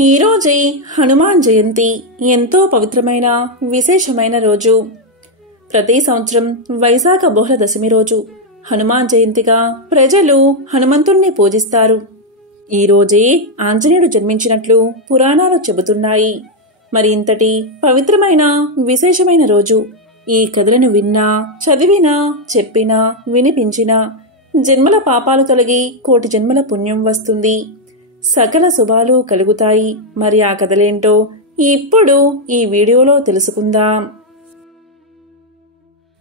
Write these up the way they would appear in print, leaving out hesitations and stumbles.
ఈరోజే హనుమాన్ జయంతి ఎంతో పవిత్రమైన విశేషమైన రోజు. ప్రతి సంవత్సరం వైశాఖ బహుళ దశమి రోజు హనుమాన్ జయంతిగా ప్రజలు హనుమంతుణ్ణి పూజిస్తారు. ఈ రోజే ఆంజనేయుడు జన్మించినట్లు పురాణాలు చెబుతున్నాయి. మరి ఇంతటి పవిత్రమైన విశేషమైన రోజు ఈ కథలను విన్నా, చదివినా, చెప్పినా, వినిపించినా జన్మల పాపాలు తొలగి కోటి జన్మల పుణ్యం వస్తుంది, సకల శుభాలు కలుగుతాయి. మరి ఆ కథలేంటో ఇప్పుడు ఈ వీడియోలో తెలుసుకుందాం.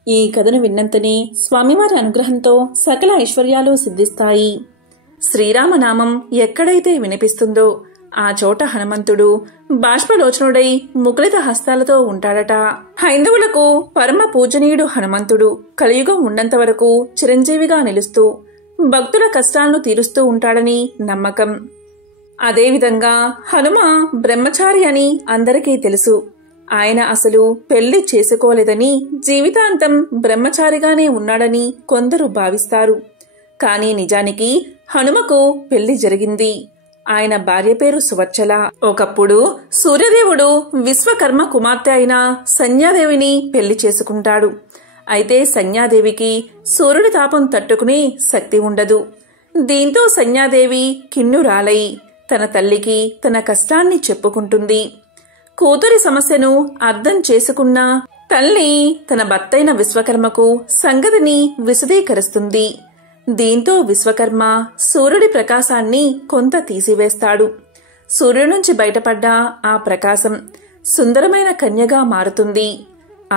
ఈ కథను విన్నంతనే స్వామివారి అనుగ్రహంతో సకల ఐశ్వర్యాలు సిద్ధిస్తాయి. శ్రీరామనామం ఎక్కడైతే వినిపిస్తుందో ఆ చోట హనుమంతుడు బాష్పలోచనుడై ముకులిత హస్తాలతో ఉంటాడట. హైందవులకు పరమ పూజనీయుడు హనుమంతుడు కలియుగం ఉన్నంత వరకు చిరంజీవిగా నిలుస్తూ భక్తుల కష్టాలను తీరుస్తూ ఉంటాడని నమ్మకం. అదేవిధంగా హనుమ బ్రహ్మచారి అని అందరికీ తెలుసు. ఆయన అసలు పెళ్లి చేసుకోలేదని, జీవితాంతం బ్రహ్మచారిగానే ఉన్నాడని కొందరు భావిస్తారు. కానీ నిజానికి హనుమకు పెళ్లి జరిగింది. ఆయన భార్య పేరు సువర్చల. ఒకప్పుడు సూర్యదేవుడు విశ్వకర్మ కుమార్తె అయిన సంధ్యాదేవిని పెళ్లి చేసుకుంటాడు. అయితే సంధ్యాదేవికి సూర్యుడి తాపం తట్టుకునే శక్తి ఉండదు. దీంతో సంధ్యాదేవి కిన్నురాలై తన తల్లికి తన కష్టాన్ని చెప్పుకుంటుంది. కూతురి సమస్యను అర్థం చేసుకున్న తల్లి తన భర్తైన విశ్వకర్మకు సంగతిని విశదీకరిస్తుంది. దీంతో విశ్వకర్మ సూర్యుడి ప్రకాశాన్ని కొంత తీసివేస్తాడు. సూర్యుడి నుంచి బయటపడ్డ ఆ ప్రకాశం సుందరమైన కన్యగా మారుతుంది.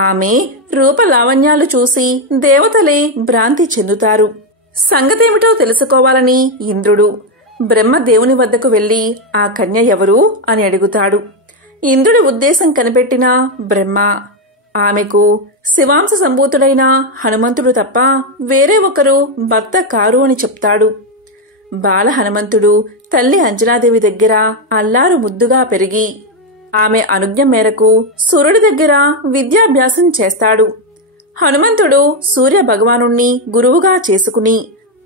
ఆమె రూపలావణ్యాలు చూసి దేవతలే భ్రాంతి చెందుతారు. సంగతేమిటో తెలుసుకోవాలని ఇంద్రుడు బ్రహ్మదేవుని వద్దకు వెళ్లి ఆ కన్య ఎవరు అని అడుగుతాడు. ఇంద్రుడి ఉద్దేశం కనిపెట్టిన బ్రహ్మ ఆమెకు శివాంశ సంభూతుడైన హనుమంతుడు తప్ప వేరే ఒకరు భర్త కారు అని చెప్తాడు. బాల హనుమంతుడు తల్లి అంజనాదేవి దగ్గర అల్లారు ముద్దుగా పెరిగి ఆమె అనుజ్ఞ మేరకు సూర్యుడి దగ్గర విద్యాభ్యాసం చేస్తాడు. హనుమంతుడు సూర్య భగవానుణ్ణి గురువుగా చేసుకుని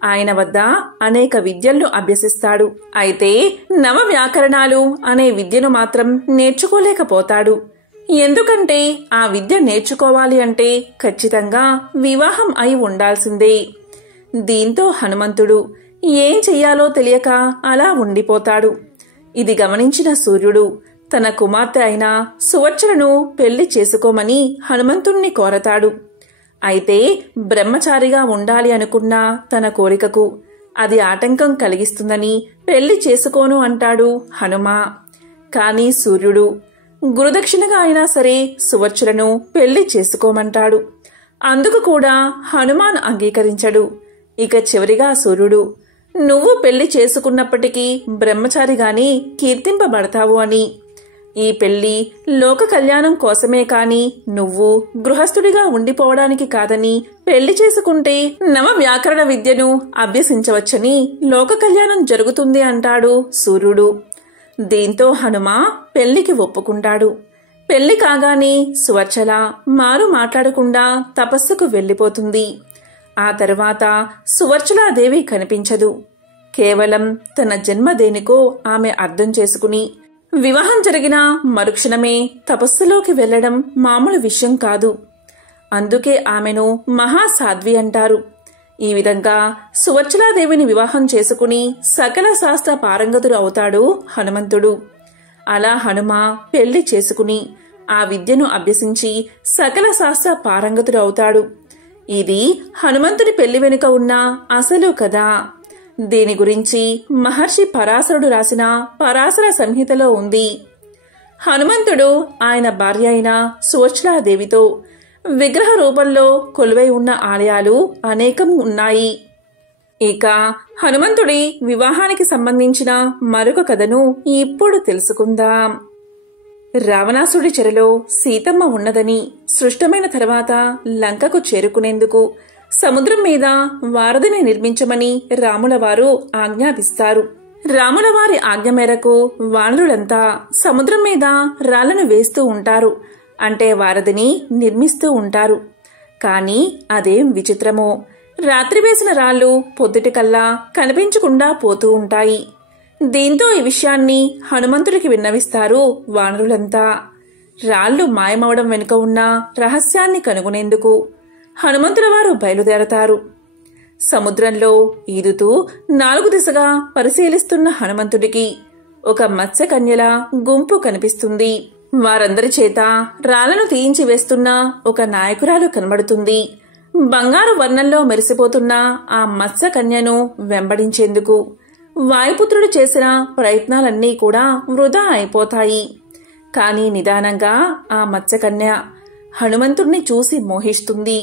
ఆయన వద్ద అనేక విద్యలను అభ్యసిస్తాడు. అయితే నవ వ్యాకరణాలు అనే విద్యను మాత్రం నేర్చుకోలేకపోతాడు. ఎందుకంటే ఆ విద్య నేర్చుకోవాలి అంటే ఖచ్చితంగా వివాహం అయి ఉండాల్సిందే. దీంతో హనుమంతుడు ఏం చెయ్యాలో తెలియక అలా ఉండిపోతాడు. ఇది గమనించిన సూర్యుడు తన కుమార్తె అయిన సువర్చలను పెళ్లి చేసుకోమని హనుమంతుణ్ణి కోరతాడు. అయితే బ్రహ్మచారిగా ఉండాలి అనుకున్న తన కోరికకు అది ఆటంకం కలిగిస్తుందని పెళ్లి చేసుకోను అంటాడు హనుమ. కాని సూర్యుడు గురుదక్షిణగా అయినా సరే సువర్చలను పెళ్లి చేసుకోమంటాడు. అందుకు కూడా హనుమాన్ అంగీకరించడు. ఇక చివరిగా సూర్యుడు నువ్వు పెళ్లి చేసుకున్నప్పటికీ బ్రహ్మచారిగానే కీర్తింపబడతావు అని, ఈ పెళ్లి లోక కళ్యాణం కోసమే కాని నువ్వు గృహస్థుడిగా ఉండిపోవడానికి కాదని, పెళ్లి చేసుకుంటే నవ వ్యాకరణ విద్యను అభ్యసించవచ్చని లోక కళ్యాణం జరుగుతుంది అంటాడు సూర్యుడు. దీంతో హనుమ పెళ్లికి ఒప్పుకుంటాడు. పెళ్లి కాగానే సువర్చల మారు మాట్లాడకుండా తపస్సుకు వెళ్లిపోతుంది. ఆ తరువాత సువర్చలాదేవి కనిపించదు. కేవలం తన జన్మ దేనికో ఆమె అర్థం చేసుకుని వివాహం జరిగిన మరుక్షణమే తపస్సులోకి వెళ్లడం మామూలు విషయం కాదు. అందుకే ఆమెను మహాసాధ్వి అంటారు. ఈ విధంగా సువర్చలాదేవిని వివాహం చేసుకుని సకల శాస్త్ర పారంగతుడు అవుతాడు హనుమంతుడు. అలా హనుమ పెళ్లి చేసుకుని ఆ విద్యను అభ్యసించి సకల శాస్త్ర పారంగతుడు అవుతాడు. ఇది హనుమంతుడి పెళ్లి వెనుక ఉన్న అసలు కథ. దీని గురించి మహర్షి పరాశరుడు రాసిన పరాశర సంహితలో ఉంది. హనుమంతుడు ఆయన భార్య అయిన సువర్చలాదేవితో విగ్రహ రూపంలో కొలువై ఉన్న ఆలయాలు అనేకం ఉన్నాయి. ఇక హనుమంతుడి వివాహానికి సంబంధించిన మరొక కథను ఇప్పుడు తెలుసుకుందాం. రావణాసుడి చెరలో సీతమ్మ ఉన్నదని, సృష్టమైన తర్వాత లంకకు చేరుకునేందుకు సముద్రం మీద వారధిని నిర్మించమని రాములవారు ఆజ్ఞాపిస్తారు. రాములవారి ఆజ్ఞ మేరకు వానరులంతా సముద్రం మీద రాళ్లను వేస్తూ ఉంటారు. అంటే వారధిని నిర్మిస్తూ ఉంటారు. కాని అదేం విచిత్రమో, రాత్రి వేసిన రాళ్లు పొద్దుటికల్లా కనిపించకుండా పోతూ ఉంటాయి. దీంతో ఈ విషయాన్ని హనుమంతుడికి విన్నవిస్తారు వానరులంతా. రాళ్లు మాయమవడం వెనుక ఉన్న రహస్యాన్ని కనుగొనేందుకు హనుమంతుల వారు బయలుదేరతారు. సముద్రంలో ఈదుతూ 4 దిశగా పరిశీలిస్తున్న హనుమంతుడికి ఒక మత్స్యకన్యల గుంపు కనిపిస్తుంది. వారందరి చేత రాళ్లను తీయించి వేస్తున్న ఒక నాయకురాలు కనబడుతుంది. బంగారు వర్ణంలో మెరిసిపోతున్న ఆ మత్స్యకన్యను వెంబడించేందుకు వాయుపుత్రుడు చేసిన ప్రయత్నాలన్నీ కూడా వృధా అయిపోతాయి. కాని నిదానంగా ఆ మత్స్యకన్య హనుమంతుడిని చూసి మోహిస్తుంది.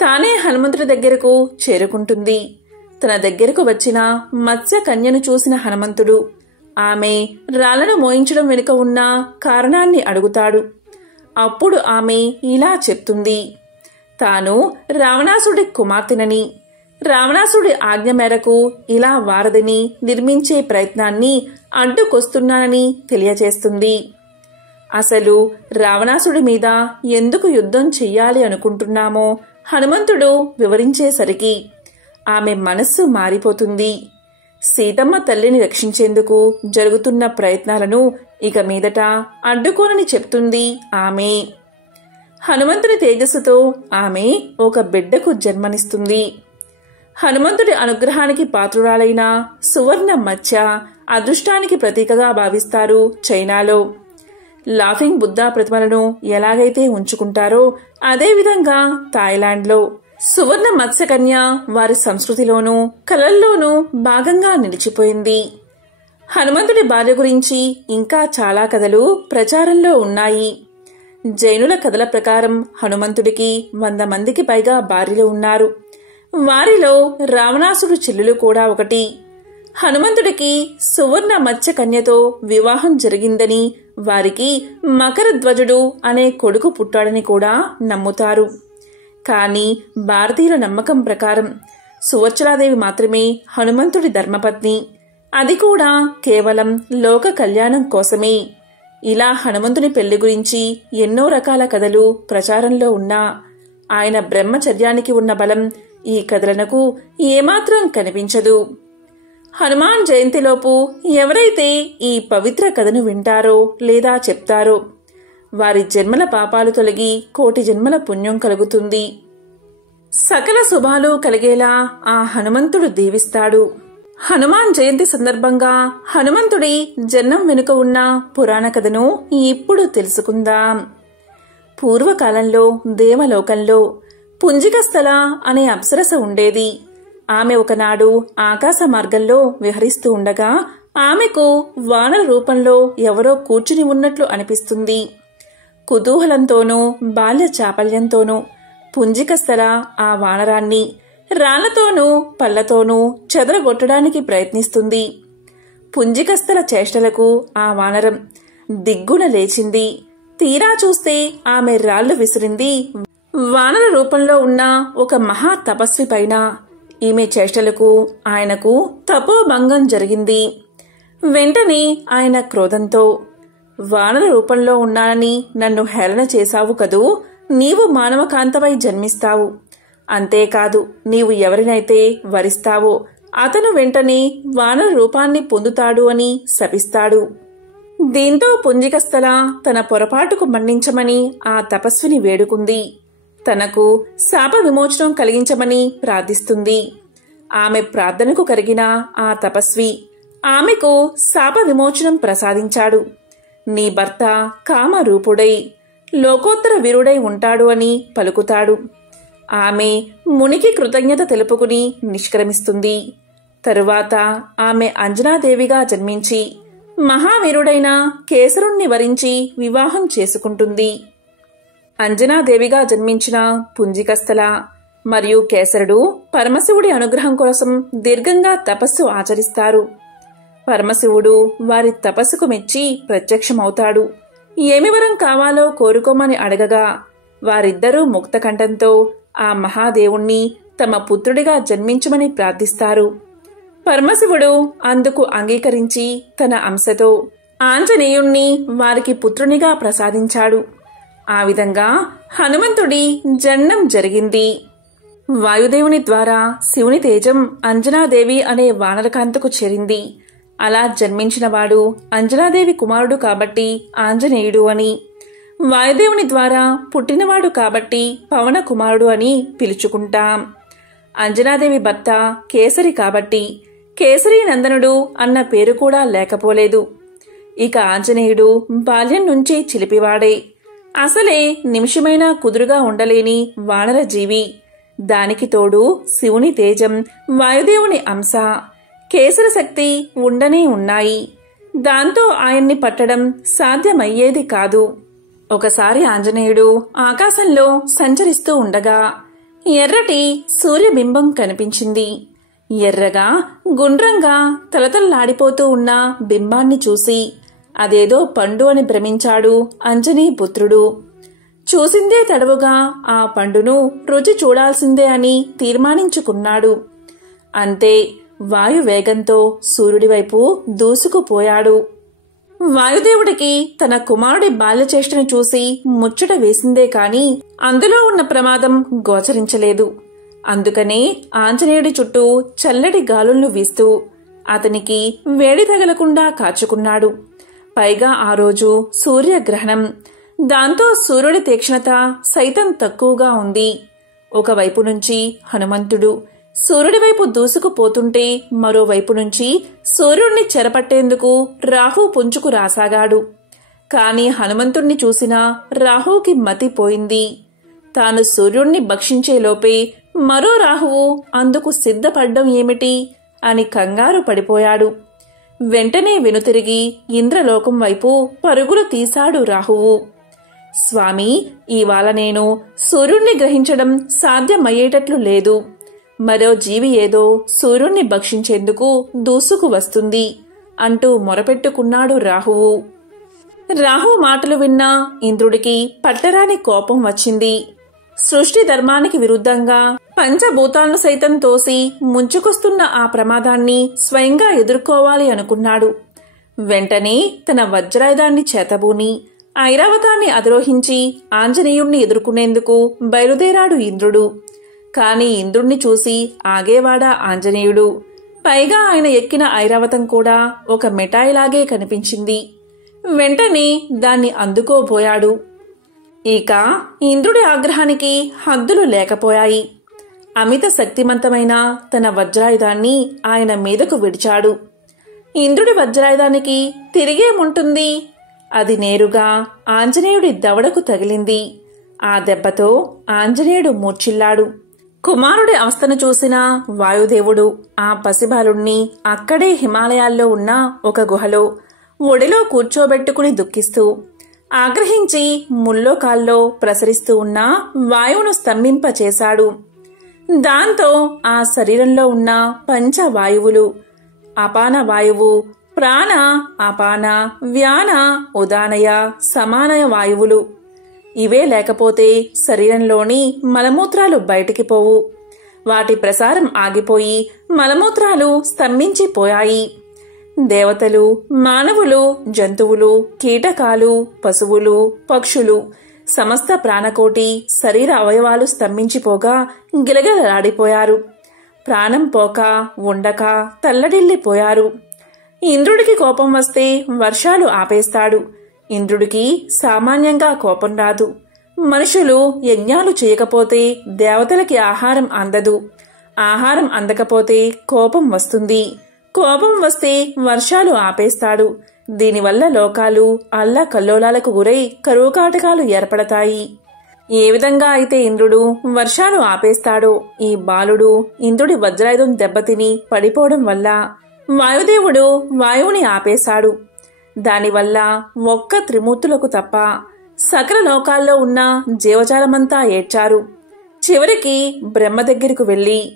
తానే హనుమంతుడి దగ్గరకు చేరుకుంటుంది. తన దగ్గరకు వచ్చిన మత్స్యకన్యను చూసిన హనుమంతుడు ఆమె రాళ్లను మోయించడం వెనుక ఉన్న కారణాన్ని అడుగుతాడు. అప్పుడు ఆమె ఇలా చెప్తుంది. తాను రావణాసుడి కుమార్తెనని, రావణాసుడి ఆజ్ఞ మేరకు ఇలా వారధిని నిర్మించే ప్రయత్నాన్ని అడ్డుకొస్తున్నానని తెలియజేస్తుంది. అసలు రావణాసుడి మీద ఎందుకు యుద్ధం చెయ్యాలి అనుకుంటున్నామో హనుమంతుడు వివరించేసరికి ఆమె మనస్సు మారిపోతుంది. సీతమ్మ తల్లిని రక్షించేందుకు జరుగుతున్న ప్రయత్నాలను ఇక మీదట అడ్డుకోనని చెప్తుంది ఆమె. హనుమంతుడి తేజస్సుతో ఆమె ఒక బిడ్డకు జన్మనిస్తుంది. హనుమంతుడి అనుగ్రహానికి పాత్రురాలైన సువర్ణ మత్స్య అదృష్టానికి ప్రతీకగా భావిస్తారు చైనాలో. లాఫింగ్ బుద్ధా ప్రతిమలను ఎలాగైతే ఉంచుకుంటారో అదేవిధంగా థాయిలాండ్లో సువర్ణ మత్స్యకన్య వారి సంస్కృతిలోనూ కళల్లోనూ భాగంగా నిలిచిపోయింది. హనుమంతుడి భార్య గురించి ఇంకా చాలా కథలు ప్రచారంలో ఉన్నాయి. జైనుల కథల ప్రకారం హనుమంతుడికి 100 మందికి పైగా భార్యలు ఉన్నారు. వారిలో రావణాసుడు చెల్లెలు కూడా ఒకటి. హనుమంతుడికి సువర్ణ మత్స్యకన్యతో వివాహం జరిగిందని, వారికి మకరధ్వజుడు అనే కొడుకు పుట్టాడని కూడా నమ్ముతారు. కాని భారతీయుల నమ్మకం ప్రకారం సువర్చలాదేవి మాత్రమే హనుమంతుడి ధర్మపత్ని. అది కూడా కేవలం లోక కళ్యాణం కోసమే. ఇలా హనుమంతుని పెళ్లి గురించి ఎన్నో రకాల కథలు ప్రచారంలో ఉన్నా ఆయన బ్రహ్మచర్యానికి ఉన్న బలం ఈ కథలకు ఏమాత్రం కనిపించదు. హనుమాన్ జయంతిలోపు ఎవరైతే ఈ పవిత్ర కథను వింటారో లేదా చెప్తారో వారి జన్మల పాపాలు తొలగి 1,000,000 జన్మల పుణ్యం కలుగుతుంది. సకల శుభాలు కలిగేలా ఆ హనుమంతుడు దీవిస్తాడు. హనుమాన్ జయంతి సందర్భంగా హనుమంతుడి జన్మం వెనుక ఉన్న పురాణ కథను ఇప్పుడు తెలుసుకుందాం. పూర్వకాలంలో దేవలోకంలో పుంజికస్థల అనే అప్సరస ఉండేది. ఆమె ఒకనాడు ఆకాశ మార్గంలో విహరిస్తూ ఉండగా ఆమెకు వానర రూపంలో ఎవరో కూర్చుని ఉన్నట్లు అనిపిస్తుంది. కుతూహలంతోనూ బాల్య చాపల్యంతోనూ పుంజికస్థల ఆ వానరాన్ని రాళ్లతోనూ పళ్లతోనూ చెదరగొట్టడానికి ప్రయత్నిస్తుంది. పుంజికస్థల చేష్టలకు ఆ వానరం దిగ్గున లేచింది. తీరా చూస్తే ఆమె రాళ్లు విసిరింది వానర రూపంలో ఉన్న ఒక మహా తపస్వి పైన. ఈమె చేష్టలకు ఆయనకు తపోభంగం జరిగింది. వెంటనే ఆయన క్రోధంతో, వానర రూపంలో ఉన్నానని నన్ను హేళన చేశావు కదూ, నీవు మానవకాంతవై జన్మిస్తావు. అంతేకాదు, నీవు ఎవరినైతే వరిస్తావో అతను వెంటనే వానర రూపాన్ని పొందుతాడు అని శపిస్తాడు. దీంతో పుంజికస్థల తన పొరపాటుకు మన్నించమని ఆ తపస్విని వేడుకుంది. తనకు శాప విమోచనం కలిగించమని ప్రార్థిస్తుంది. ఆమె ప్రార్థనకు కరిగిన ఆ తపస్వి ఆమెకు శాప విమోచనం ప్రసాదించాడు. నీ భర్త కామరూపుడై లోకోత్తర వీరుడై ఉంటాడు అని పలుకుతాడు. ఆమె మునికి కృతజ్ఞత తెలుపుకుని నిష్క్రమిస్తుంది. తరువాత ఆమె అంజనాదేవిగా జన్మించి మహావీరుడైన కేసరుణ్ణి వరించి వివాహం చేసుకుంటుంది. అంజనాదేవిగా జన్మించిన పుంజికస్థల మరియు కేసరుడు పరమశివుడి అనుగ్రహం కోసం దీర్ఘంగా తపస్సు ఆచరిస్తారు. పరమశివుడు వారి తపస్సుకు మెచ్చి ప్రత్యక్షమవుతాడు. ఏమి వరం కావాలో కోరుకోమని అడగగా వారిద్దరూ ముక్తకంఠంతో ఆ మహాదేవుణ్ణి తమ పుత్రుడిగా జన్మించమని ప్రార్థిస్తారు. పరమశివుడు అందుకు అంగీకరించి తన అంశతో ఆంజనేయుణ్ణి వారికి పుత్రునిగా ప్రసాదించాడు. ఆ విధంగా హనుమంతుడి జననం జరిగింది. వాయుదేవుని ద్వారా శివుని తేజం అంజనాదేవి అనే వానరకాంతకు చేరింది. అలా జన్మించినవాడు అంజనాదేవి కుమారుడు కాబట్టి ఆంజనేయుడు అని, వాయుదేవుని ద్వారా పుట్టినవాడు కాబట్టి పవన కుమారుడు అని పిలుచుకుంటాం. అంజనాదేవి భర్త కేసరి కాబట్టి కేసరీ నందనుడు అన్న పేరు కూడా లేకపోలేదు. ఇక ఆంజనేయుడు బాల్యం నుంచి చిలిపివాడే. అసలే నిమిషమైనా కుదురుగా ఉండలేని వానర జీవి. దానికి తోడు శివుని తేజం, వాయుదేవుని అంశ, కేసర శక్తి ఉండనే ఉన్నాయి. దాంతో ఆయన్ని పట్టడం సాధ్యమయ్యేది కాదు. ఒకసారి ఆంజనేయుడు ఆకాశంలో సంచరిస్తూ ఉండగా ఎర్రటి సూర్యబింబం కనిపించింది. ఎర్రగా గుండ్రంగా తలతల్లాడిపోతూ ఉన్న బింబాన్ని చూసి అదేదో పండు అని భ్రమించాడు అంజనీపుత్రుడు. చూసిందే తడవుగా ఆ పండును రుచి చూడాల్సిందే అని తీర్మానించుకున్నాడు. అంతే, వాయువేగంతో సూర్యుడివైపు దూసుకుపోయాడు. వాయుదేవుడికి తన కుమారుడి బాల్యచేష్టను చూసి ముచ్చట వేసిందే కాని అందులో ఉన్న ప్రమాదం గోచరించలేదు. అందుకనే ఆంజనేయుడి చుట్టూ చల్లటి గాలులను వీస్తూ అతనికి వేడి తగలకుండా కాచుకున్నాడు. పైగా ఆ రోజు సూర్యగ్రహణం. దాంతో సూర్యుడి తీక్షణత సైతం తక్కువగా ఉంది. ఒకవైపు నుంచి హనుమంతుడు సూర్యుడి వైపు దూసుకుపోతుంటే మరోవైపు నుంచి సూర్యుడిని చెరపట్టేందుకు రాహు పుంజుకు రాసాగాడు. కాని హనుమంతుణ్ణి చూసినా రాహుకి మతిపోయింది. తాను సూర్యుణ్ణి భక్షించేలోపే మరో రాహువు అందుకు సిద్ధపడ్డం ఏమిటి అని కంగారు పడిపోయాడు. వెంటనే వెనుతిరిగి ఇంద్రలోకం వైపు పరుగులు తీశాడు రాహువు. స్వామి, ఇవాళ నేను సూర్యుణ్ణి గ్రహించడం సాధ్యమయ్యేటట్లు లేదు. మరో జీవి ఏదో సూర్యుణ్ణి భక్షించేందుకు దూసుకు వస్తుంది అంటూ మొరపెట్టుకున్నాడు రాహువు. రాహు మాటలు విన్న ఇంద్రుడికి పట్టరాని కోపం వచ్చింది. సృష్టి ధర్మానికి విరుద్ధంగా పంచభూతాలను సైతం తోసి ముంచుకొస్తున్న ఆ ప్రమాదాన్ని స్వయంగా ఎదుర్కోవాలి అనుకున్నాడు. వెంటనే తన వజ్రాయుధాన్ని చేతబూని ఐరావతాన్ని అధిరోహించి ఆంజనేయుణ్ణి ఎదుర్కొనేందుకు బయలుదేరాడు ఇంద్రుడు. కాని ఇంద్రుణ్ణి చూసి ఆగేవాడా ఆంజనేయుడు. పైగా ఆయన ఎక్కిన ఐరావతం కూడా ఒక మిఠాయిలాగే కనిపించింది. వెంటనే దాన్ని అందుకోబోయాడు. ఇక ఇంద్రుడి ఆగ్రహానికి హద్దులు లేకపోయాయి. అమిత శక్తిమంతమైన తన వజ్రాయుధాన్ని ఆయన మీదకు విడిచాడు. ఇంద్రుడి వజ్రాయుధానికి తిరిగేముంటుంది? అది నేరుగా ఆంజనేయుడి దవడకు తగిలింది. ఆ దెబ్బతో ఆంజనేయుడు మూర్ఛిల్లాడు. కుమారుడి అవస్థను చూసిన వాయుదేవుడు ఆ పసిబాలుణ్ణి అక్కడే హిమాలయాల్లో ఉన్న ఒక గుహలో ఒడిలో కూర్చోబెట్టుకుని దుఃఖిస్తూ ఆగ్రహించి ముల్లోకాల్లో ప్రసరిస్తూ ఉన్న వాయువును స్తంభింపచేశాడు. దాంతో ఆ శరీరంలో ఉన్న పంచవాయువులు అపాన వాయువు, ప్రాణ, అపాన, వ్యాన, ఉదానయ, సమానయ వాయువులు ఇవే లేకపోతే శరీరంలోని మలమూత్రాలు బయటికి పోవు. వాటి ప్రసారం ఆగిపోయి మలమూత్రాలు స్తంభించిపోయాయి. దేవతలు, మానవులు, జంతువులు, కీటకాలు, పశువులు, పక్షులు, సమస్త ప్రాణకోటి శరీర అవయవాలు స్తంభించిపోగా గిలగిలలాడిపోయారు. ప్రాణం పోక ఉండక తల్లడిల్లిపోయారు. ఇంద్రుడికి కోపం వస్తే వర్షాలు ఆపేస్తాడు. ఇంద్రుడికి సామాన్యంగా కోపం రాదు. మనుషులు యజ్ఞాలు చేయకపోతే దేవతలకి ఆహారం అందదు. ఆహారం అందకపోతే కోపం వస్తుంది. కోపం వస్తే వర్షాలు ఆపేస్తాడు. దీనివల్ల లోకాలు అల్లకల్లోలాలకు గురై కరువుకాటకాలు ఏర్పడతాయి. ఏ విధంగా అయితే ఇంద్రుడు వర్షాలు ఆపేస్తాడో ఈ బాలుడు ఇంద్రుడి వజ్రాయుధం దెబ్బతిని పడిపోవడం వల్ల వాయుదేవుడు వాయువుని ఆపేశాడు. దానివల్ల ఒక్క త్రిమూర్తులకు తప్ప సకల లోకాల్లో ఉన్న జీవజాలమంతా ఏడ్చారు. చివరికి బ్రహ్మ దగ్గరకు వెళ్లి,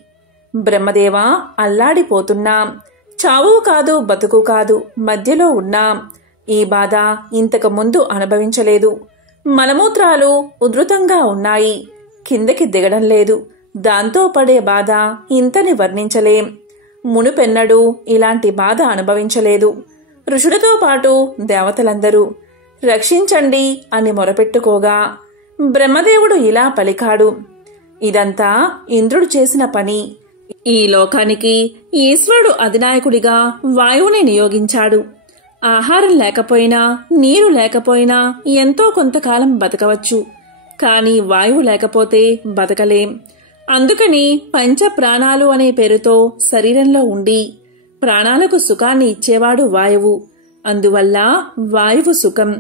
బ్రహ్మదేవా, అల్లాడిపోతున్నాం. చావు కాదు బతుకు కాదు, మధ్యలో ఉన్నాం. ఈ బాధ ఇంతకు ముందు అనుభవించలేదు. మలమూత్రాలు ఉధృతంగా ఉన్నాయి. కిందకి దిగడం లేదు. దాంతో పడే బాధ ఇంతని వర్ణించలేం. మునుపెన్నడూ ఇలాంటి బాధ అనుభవించలేదు. ఋషులతో పాటు దేవతలందరూ రక్షించండి అని మొరపెట్టుకోగా బ్రహ్మదేవుడు ఇలా పలికాడు. ఇదంతా ఇంద్రుడు చేసిన పని. ఈ లోకానికి ఈశ్వరుడు అధినాయకుడిగా వాయువుని నియోగించాడు. ఆహారం లేకపోయినా, నీరు లేకపోయినా ఎంతో కొంతకాలం బతకవచ్చు. కాని వాయువు లేకపోతే బతకలేం. అందుకని పంచ ప్రాణాలు అనే పేరుతో శరీరంలో ఉండి ప్రాణాలకు సుఖాన్ని ఇచ్చేవాడు వాయువు. అందువల్ల వాయువు సుఖం.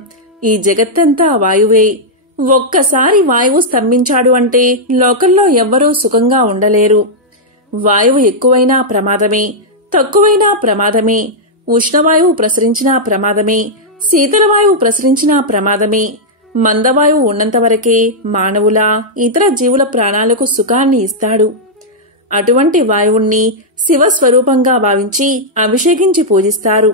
ఈ జగత్తంతా వాయువే. ఒక్కసారి వాయువు స్తంభించాడు అంటే లోకంలో ఎవ్వరూ సుఖంగా ఉండలేరు. వాయువు ఎక్కువైనా ప్రమాదమే, తక్కువైనా ప్రమాదమే. ఉష్ణవాయువు ప్రసరించినా ప్రమాదమే, శీతలవాయువు ప్రసరించినా ప్రమాదమే. మందవాయువు ఉన్నంతవరకే మానవుల, ఇతర జీవుల ప్రాణాలకు సుఖాన్ని ఇస్తాడు. అటువంటి వాయువుణ్ణి శివస్వరూపంగా భావించి అభిషేకించి పూజిస్తారు.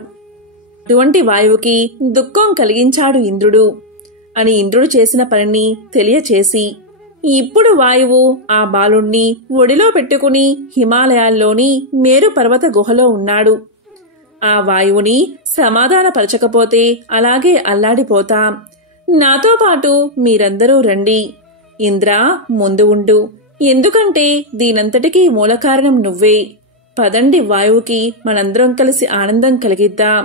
అటువంటి వాయువుకి దుఃఖం కలిగించాడు ఇంద్రుడు అని ఇంద్రుడు చేసిన పనిని తెలియచేసి, ఇప్పుడు వాయువు ఆ బాలుణ్ణి ఒడిలో పెట్టుకుని హిమాలయాల్లోని మేరు పర్వత గుహలో ఉన్నాడు. ఆ వాయువుని సమాధానపరచకపోతే అలాగే అల్లాడిపోతాం. నాతో పాటు మీరందరూ రండి. ఇంద్ర, ముందు ఉండు. ఎందుకంటే దీనంతటికీ మూలకారణం నువ్వే. పదండి, వాయువుకి మనందరం కలిసి ఆనందం కలిగిద్దాం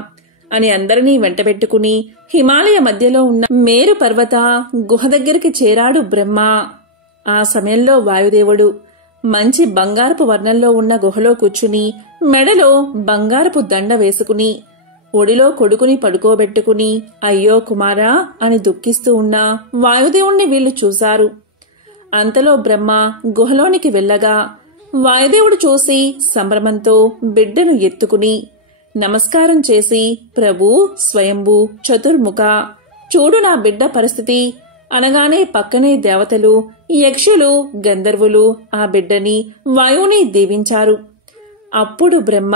అని అందరినీ వెంటబెట్టుకుని హిమాలయ మధ్యలో ఉన్న మేరు పర్వత గుహ దగ్గరికి చేరాడు బ్రహ్మ. ఆ సమయంలో వాయుదేవుడు మంచి బంగారపు వర్ణంలో ఉన్న గుహలో కూర్చుని మెడలో బంగారపు దండ వేసుకుని ఒడిలో కొడుకుని పడుకోబెట్టుకుని అయ్యో కుమారా అని దుఃఖిస్తూ ఉన్న వాయుదేవుణ్ణి వీళ్లు చూశారు. అంతలో బ్రహ్మ గుహలోనికి వెళ్ళగా వాయుదేవుడు చూసి సంభ్రమంతో బిడ్డను ఎత్తుకుని నమస్కారం చేసి, ప్రభు, స్వయంభూ, చతుర్ముఖ, చూడు నా బిడ్డ పరిస్థితి అనగానే పక్కనే దేవతలు, యక్షులు, గంధర్వులు ఆ బిడ్డని, వాయువుని దీవించారు. అప్పుడు బ్రహ్మ,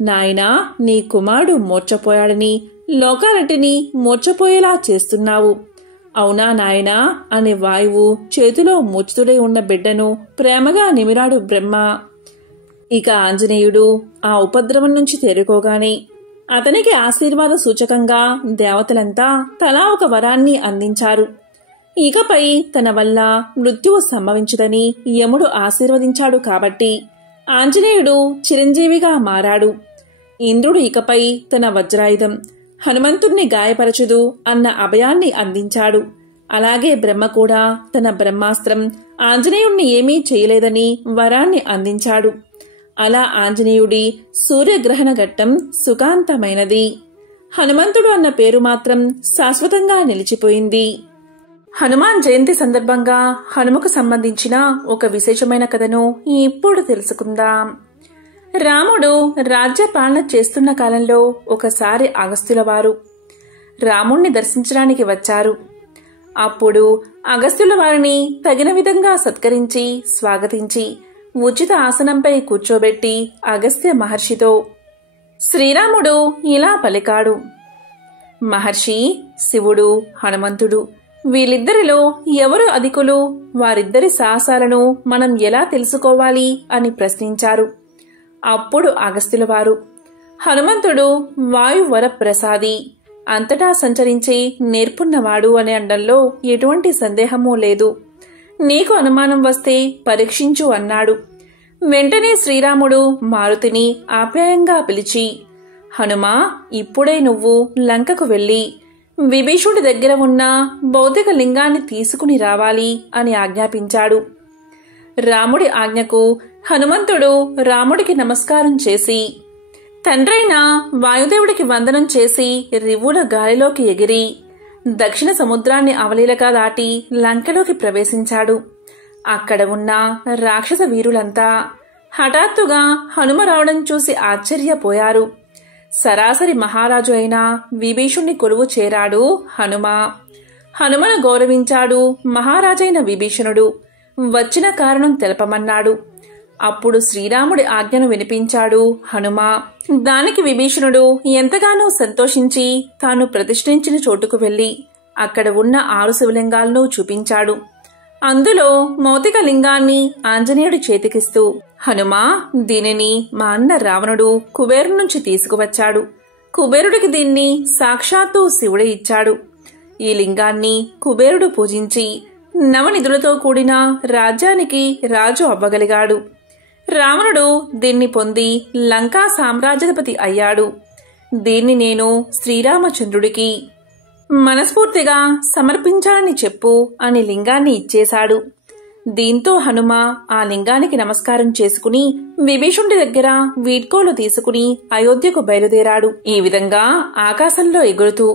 నాయనా, నీ కుమారుడు మూర్ఛపోయాడని లోకాలటిని మూర్ఛపోయేలా చేస్తున్నావు. అవునా నాయనా అనే వాయువు చేతిలో మూర్ఛితుడై ఉన్న బిడ్డను ప్రేమగా నిమిరాడు బ్రహ్మ. ఇక ఆంజనేయుడు ఆ ఉపద్రవం నుంచి తేరుకోగానే అతనికి ఆశీర్వాద సూచకంగా దేవతలంతా తలా ఒక వరాన్ని అందించారు. ఇకపై తన వల్ల మృత్యువు సంభవించదని యముడు ఆశీర్వదించాడు కాబట్టి ఆంజనేయుడు చిరంజీవిగా మారాడు. ఇంద్రుడు ఇకపై తన వజ్రాయుధం హనుమంతుణ్ణి గాయపరచదు అన్న అభయాన్ని అందించాడు. అలాగే బ్రహ్మ కూడా తన బ్రహ్మాస్త్రం ఆంజనేయుణ్ణి ఏమీ చేయలేదని వరాన్ని అందించాడు. అలా ఆంజనేయుడి సూర్యగ్రహణ ఘట్టం సుఖాంతమైనది. హనుమంతుడు అన్న పేరు మాత్రం శాశ్వతంగా నిలిచిపోయింది. హనుమాన్ జయంతి సందర్భంగా హనుమకు సంబంధించిన ఒక విశేషమైన కథను ఇప్పుడు తెలుసుకుందాం. రాముడు రాజ్య పాలన చేస్తున్న కాలంలో ఒకసారి అగస్త్యుల వారు రాముణ్ణి దర్శించడానికి వచ్చారు. అప్పుడు అగస్త్యుల వారిని తగిన విధంగా సత్కరించి స్వాగతించి ఉచిత ఆసనంపై కూర్చోబెట్టి అగస్త్య మహర్షితో శ్రీరాముడు ఇలా పలికాడు. మహర్షి, శివుడు, హనుమంతుడు వీళ్ళిద్దరిలో ఎవరు అధికులు? వారిద్దరి సాహసాలను మనం ఎలా తెలుసుకోవాలి అని ప్రశ్నించారు. అప్పుడు అగస్త్యుల వారు, హనుమంతుడు వాయువర ప్రసాది, అంతటా సంచరించే నేర్పున్నవాడు అనే అండంలో ఎటువంటి సందేహమూ లేదు. నీకు అనుమానం వస్తే పరీక్షించు అన్నాడు. వెంటనే శ్రీరాముడు మారుతిని ఆప్యాయంగా పిలిచి, హనుమా, ఇప్పుడే నువ్వు లంకకు వెళ్ళి విభీషుడి దగ్గర ఉన్న భౌతిక లింగాన్ని తీసుకుని రావాలి అని ఆజ్ఞాపించాడు. రాముడి ఆజ్ఞకు హనుమంతుడు రాముడికి నమస్కారం చేసి తండ్రైన వాయుదేవుడికి వందనం చేసి రివ్వుల గాలిలోకి ఎగిరి దక్షిణ సముద్రాన్ని అవలీలగా దాటి లంకలోకి ప్రవేశించాడు. అక్కడ ఉన్న రాక్షస వీరులంతా హఠాత్తుగా హనుమ రావడం చూసి ఆశ్చర్యపోయారు. సరాసరి మహారాజు అయిన విభీషుణ్ణి కొలువు చేరాడు హనుమ. హనుమను గౌరవించాడు మహారాజైన విభీషణుడు. వచ్చిన కారణం తెలపమన్నాడు. అప్పుడు శ్రీరాముడి ఆజ్ఞను వినిపించాడు హనుమ. దానికి విభీషణుడు ఎంతగానో సంతోషించి తాను ప్రతిష్ఠించిన చోటుకు వెళ్లి అక్కడ ఉన్న 6 శివలింగాలను చూపించాడు. అందులో మౌతిక లింగాన్ని ఆంజనేయుడు చేతికిస్తూ, హనుమా, దీనిని మా అన్న రావణుడు కుబేరు నుంచి తీసుకువచ్చాడు. కుబేరుడికి దీన్ని సాక్షాత్తు శివుడే ఇచ్చాడు. ఈ లింగాన్ని కుబేరుడు పూజించి నవనిధులతో కూడిన రాజ్యానికి రాజు అవ్వగలిగాడు. రావణుడు దీన్ని పొంది లంకా సామ్రాజ్యాధిపతి అయ్యాడు. దీన్ని నేను శ్రీరామచంద్రుడికి మనస్ఫూర్తిగా సమర్పించాలని చెప్పు అని లింగాన్ని ఇచ్చేశాడు. దీంతో హనుమ ఆ లింగానికి నమస్కారం చేసుకుని విభీషణుడి దగ్గర వీడ్కోలు తీసుకుని అయోధ్యకు బయలుదేరాడు. ఈ విధంగా ఆకాశంలో ఎగురుతూ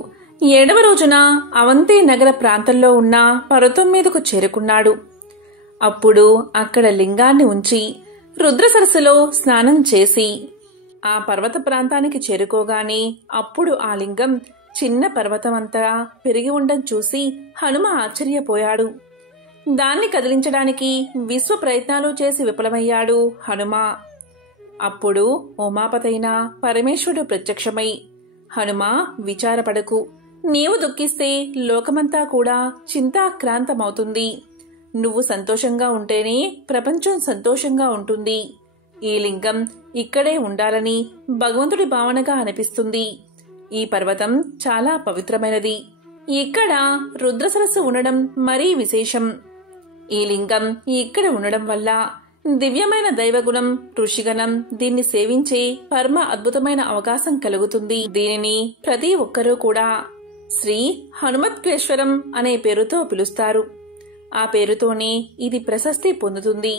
7వ రోజున అవంతి నగర ప్రాంతంలో ఉన్న పర్వతం మీదకు చేరుకున్నాడు. అప్పుడు అక్కడ లింగాన్ని ఉంచి రుద్ర సరస్సులో స్నానం చేసి ఆ పర్వత ప్రాంతానికి చేరుకోగానే అప్పుడు ఆ లింగం చిన్న పర్వతమంతా పెరిగి ఉండడం చూసి హనుమ ఆశ్చర్యపోయాడు. దాన్ని కదిలించడానికి విశ్వ ప్రయత్నాలు చేసి విఫలమయ్యాడు హనుమ. అప్పుడు ఉమాపతైన పరమేశ్వరుడు ప్రత్యక్షమై, హనుమ విచారపడకు, నీవు దుఃఖిస్తే లోకమంతా కూడా చింతాక్రాంతమవుతుంది. నువ్వు సంతోషంగా ఉంటేనే ప్రపంచం సంతోషంగా ఉంటుంది. ఈ లింగం ఇక్కడే ఉండాలని భగవంతుడి భావనగా అనిపిస్తుంది. ఈ పర్వతం చాలా పవిత్రమైనది. ఇక్కడ రుద్రసరస్సు ఉండడం మరీ విశేషం. ఈ లింగం ఇక్కడ ఉండడం వల్ల దివ్యమైన దైవగుణం, ఋషిగణం దీన్ని సేవించే పరమ అద్భుతమైన అవకాశం కలుగుతుంది. దీనిని ప్రతి ఒక్కరూ కూడా శ్రీ హనుమత్కేశ్వరం అనే పేరుతో పిలుస్తారు. ఆ పేరుతోనే ఇది ప్రశస్తి పొందుతుంది.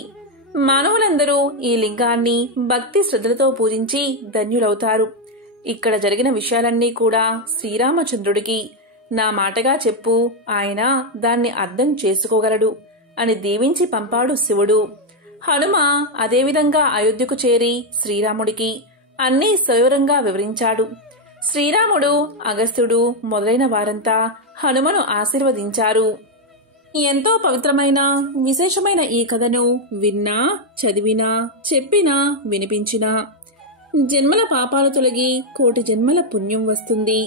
మానవులందరూ ఈ లింగాన్ని భక్తి శ్రద్ధలతో పూజించి ధన్యులవుతారు. ఇక్కడ జరిగిన విషయాలన్నీ కూడా శ్రీరామచంద్రుడికి నా మాటగా చెప్పు, ఆయన దాన్ని అర్థం చేసుకోగలడు అని దీవించి పంపాడు శివుడు. హనుమ అదేవిధంగా అయోధ్యకు చేరి శ్రీరాముడికి అన్నీ సవివరంగా వివరించాడు. శ్రీరాముడు, అగస్త్యుడు మొదలైన వారంతా హనుమను ఆశీర్వదించారు. ఎంతో పవిత్రమైన విశేషమైన ఈ కథను విన్నా, చదివినా, చెప్పినా, వినిపించినా జన్మల పాపాలు తొలగి కోటి జన్మల పుణ్యం వస్తుంది.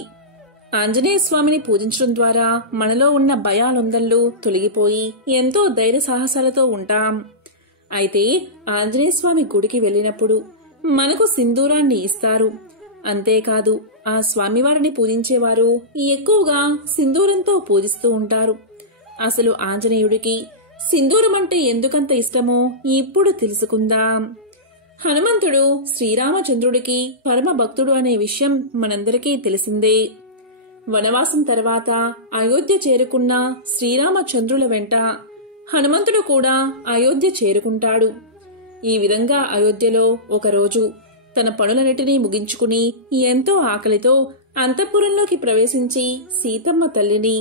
ఆంజనేయ స్వామిని పూజించడం ద్వారా మనలో ఉన్న భయాలొందళ్ళు తొలగిపోయి ఎంతో ధైర్య సాహసాలతో ఉంటాం. అయితే ఆంజనేయ స్వామి గుడికి వెళ్ళినప్పుడు మనకు సింధూరాన్ని ఇస్తారు. అంతేకాదు ఆ స్వామివారిని పూజించేవారు ఎక్కువగా సింధూరంతో పూజిస్తూ ఉంటారు. అసలు ఆంజనేయుడికి సింధూరం అంటే ఎందుకంత ఇష్టమో ఇప్పుడు తెలుసుకుందాం. హనుమంతుడు శ్రీరామచంద్రుడికి పరమ భక్తుడు అనే విషయం మనందరికీ తెలిసిందే. వనవాసం తర్వాత అయోధ్య చేరుకున్న శ్రీరామచంద్రుల వెంట హనుమంతుడు కూడా అయోధ్య చేరుకుంటాడు. ఈ విధంగా అయోధ్యలో ఒకరోజు తన పనులన్నిటినీ ముగించుకుని ఎంతో ఆకలితో అంతఃపురంలోకి ప్రవేశించి సీతమ్మ తల్లిని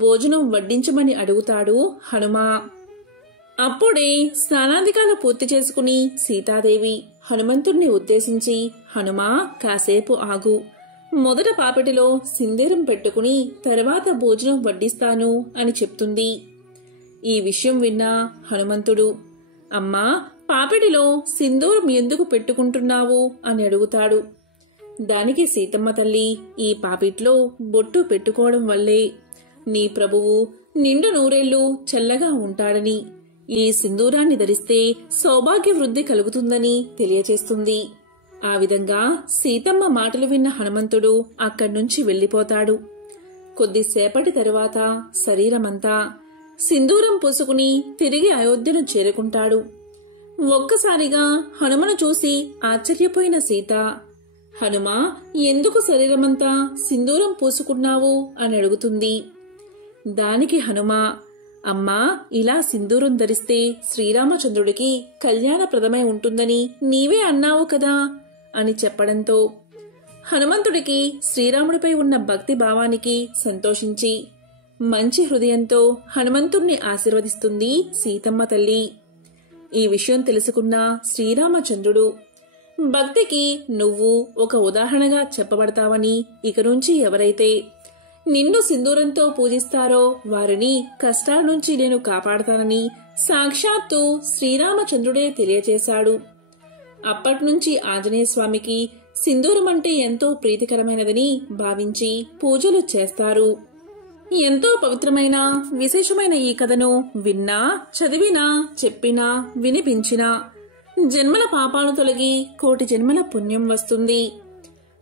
భోజనం వడ్డించమని అడుగుతాడు హనుమ. అప్పుడే స్నానాధికాలు పూర్తి చేసుకుని సీతాదేవి హనుమంతుణ్ణి ఉద్దేశించి, హనుమా కాసేపు ఆగు, మొదట పాపెటిలో సింధూరం పెట్టుకుని తర్వాత భోజనం వడ్డిస్తాను అని చెప్తుంది. ఈ విషయం విన్న హనుమంతుడు, అమ్మా పాపెటిలో సింధూరం ఎందుకు పెట్టుకుంటున్నావు అని అడుగుతాడు. దానికి సీతమ్మ తల్లి, ఈ పాపిట్లో బొట్టు పెట్టుకోవడం వల్లే నీ ప్రభువు నిండు నూరేళ్లు చల్లగా ఉంటాడని, ఈ సింధూరాన్ని ధరిస్తే సౌభాగ్య వృద్ధి కలుగుతుందని తెలియచేస్తుంది. ఆ విధంగా సీతమ్మ మాటలు విన్న హనుమంతుడు అక్కడ్నుంచి వెళ్లిపోతాడు. కొద్దిసేపటి తరువాత శరీరమంతా సింధూరం పూసుకుని తిరిగి అయోధ్యను చేరుకుంటాడు. ఒక్కసారిగా హనుమను చూసి ఆశ్చర్యపోయిన సీత, హనుమా ఎందుకు శరీరమంతా సింధూరం పూసుకున్నావు అని అడుగుతుంది. దానికి హనుమ, అమ్మా ఇలా సింధూరం ధరిస్తే శ్రీరామచంద్రుడికి కళ్యాణప్రదమై ఉంటుందని నీవే అన్నావు కదా అని చెప్పడంతో హనుమంతుడికి శ్రీరాముడిపై ఉన్న భక్తి భావానికి సంతోషించి మంచి హృదయంతో హనుమంతుణ్ణి ఆశీర్వదిస్తుంది సీతమ్మ తల్లి. ఈ విషయం తెలుసుకున్న శ్రీరామచంద్రుడు, భక్తికి నువ్వు ఒక ఉదాహరణగా చెప్పబడతావని, ఇక నుంచి ఎవరైతే నిన్ను సింధూరంతో పూజిస్తారో వారిని కష్టాల నుంచి నేను కాపాడతానని సాక్షాత్తు శ్రీరామచంద్రుడే తెలియచేశాడు. అప్పట్నుంచి ఆంజనేయ స్వామికి సింధూరం అంటే ఎంతో ప్రీతికరమైనదని భావించి పూజలు చేస్తారు. ఎంతో పవిత్రమైన విశేషమైన ఈ కథను విన్నా, చదివినా, చెప్పినా, వినిపించినా జన్మల పాపాలు తొలగి కోటి జన్మల పుణ్యం వస్తుంది.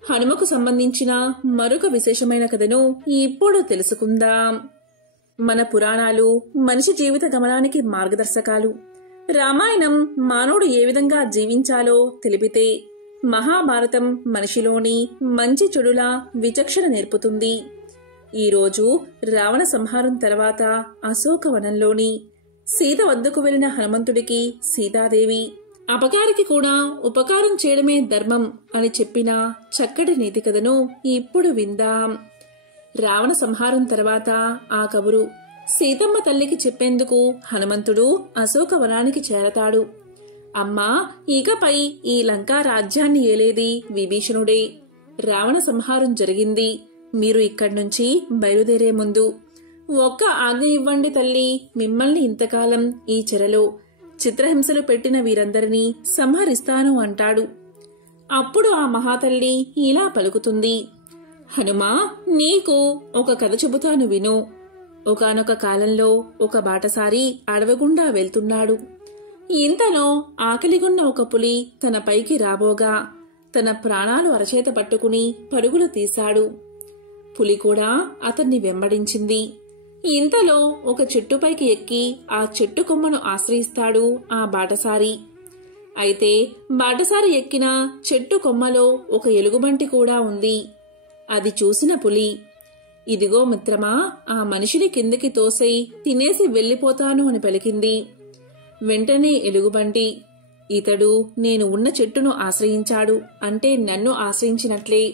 హనుమకు సంబంధించిన మరొక విశేషమైన కథను ఇప్పుడు తెలుసుకుందాం. మన పురాణాలు మనిషి జీవిత గమనానికి మార్గదర్శకాలు. రామాయణం మానవుడు ఏ విధంగా జీవించాలో తెలిపితే మహాభారతం మనిషిలోని మంచి చెడుల విచక్షణ నేర్పుతుంది. ఈరోజు రావణ సంహారం తర్వాత అశోకవనంలోని సీత వద్దకు వెళ్లిన హనుమంతుడికి సీతాదేవి అపకారికి కూడా ఉపకారం చేయడమే ధర్మం అని చెప్పిన చక్కటి నీతి కథను ఇప్పుడు విందాం. రావణ సంహారం తర్వాత ఆ కబురు సీతమ్మ తల్లికి చెప్పేందుకు హనుమంతుడు అశోకవనానికి చేరతాడు. అమ్మా, ఇకపై ఈ లంకా రాజ్యాన్ని ఏలేది విభీషణుడే. రావణ సంహారం జరిగింది. మీరు ఇక్కడ్నుంచి బయలుదేరే ముందు ఒక్క ఆజ్ఞ ఇవ్వండి తల్లి. మిమ్మల్ని ఇంతకాలం ఈ చెరలో చిత్రహింసలు పెట్టిన వీరందరినీ సంహరిస్తాను అంటాడు. అప్పుడు ఆ మహాతల్లి ఇలా పలుకుతుంది. హనుమా, నీకు ఒక కథ చెబుతాను విను. ఒకానొక కాలంలో ఒక బాటసారి అడవిగుండా వెళ్తున్నాడు. ఇంతలో ఆకలిగొన్న ఒక పులి తన పైకి రాబోగా తన ప్రాణాలు అరచేత పట్టుకుని పరుగులు తీశాడు. పులి కూడా అతన్ని వెంబడించింది. ఇంతలో ఒక చెట్టుపైకి ఎక్కి ఆ చెట్టు కొమ్మను ఆశ్రయిస్తాడు ఆ బాటసారి. అయితే బాటసారి ఎక్కిన చెట్టు కొమ్మలో ఒక ఎలుగుబంటి కూడా ఉంది. అది చూసిన పులి, ఇదిగో మిత్రమా, ఆ మనిషిని కిందకి తోసై తినేసి వెళ్లిపోతాను అని పలికింది. వెంటనే ఎలుగుబంటి, ఇతడు నేను ఉన్న చెట్టును ఆశ్రయించాడు అంటే నన్ను ఆశ్రయించినట్లే,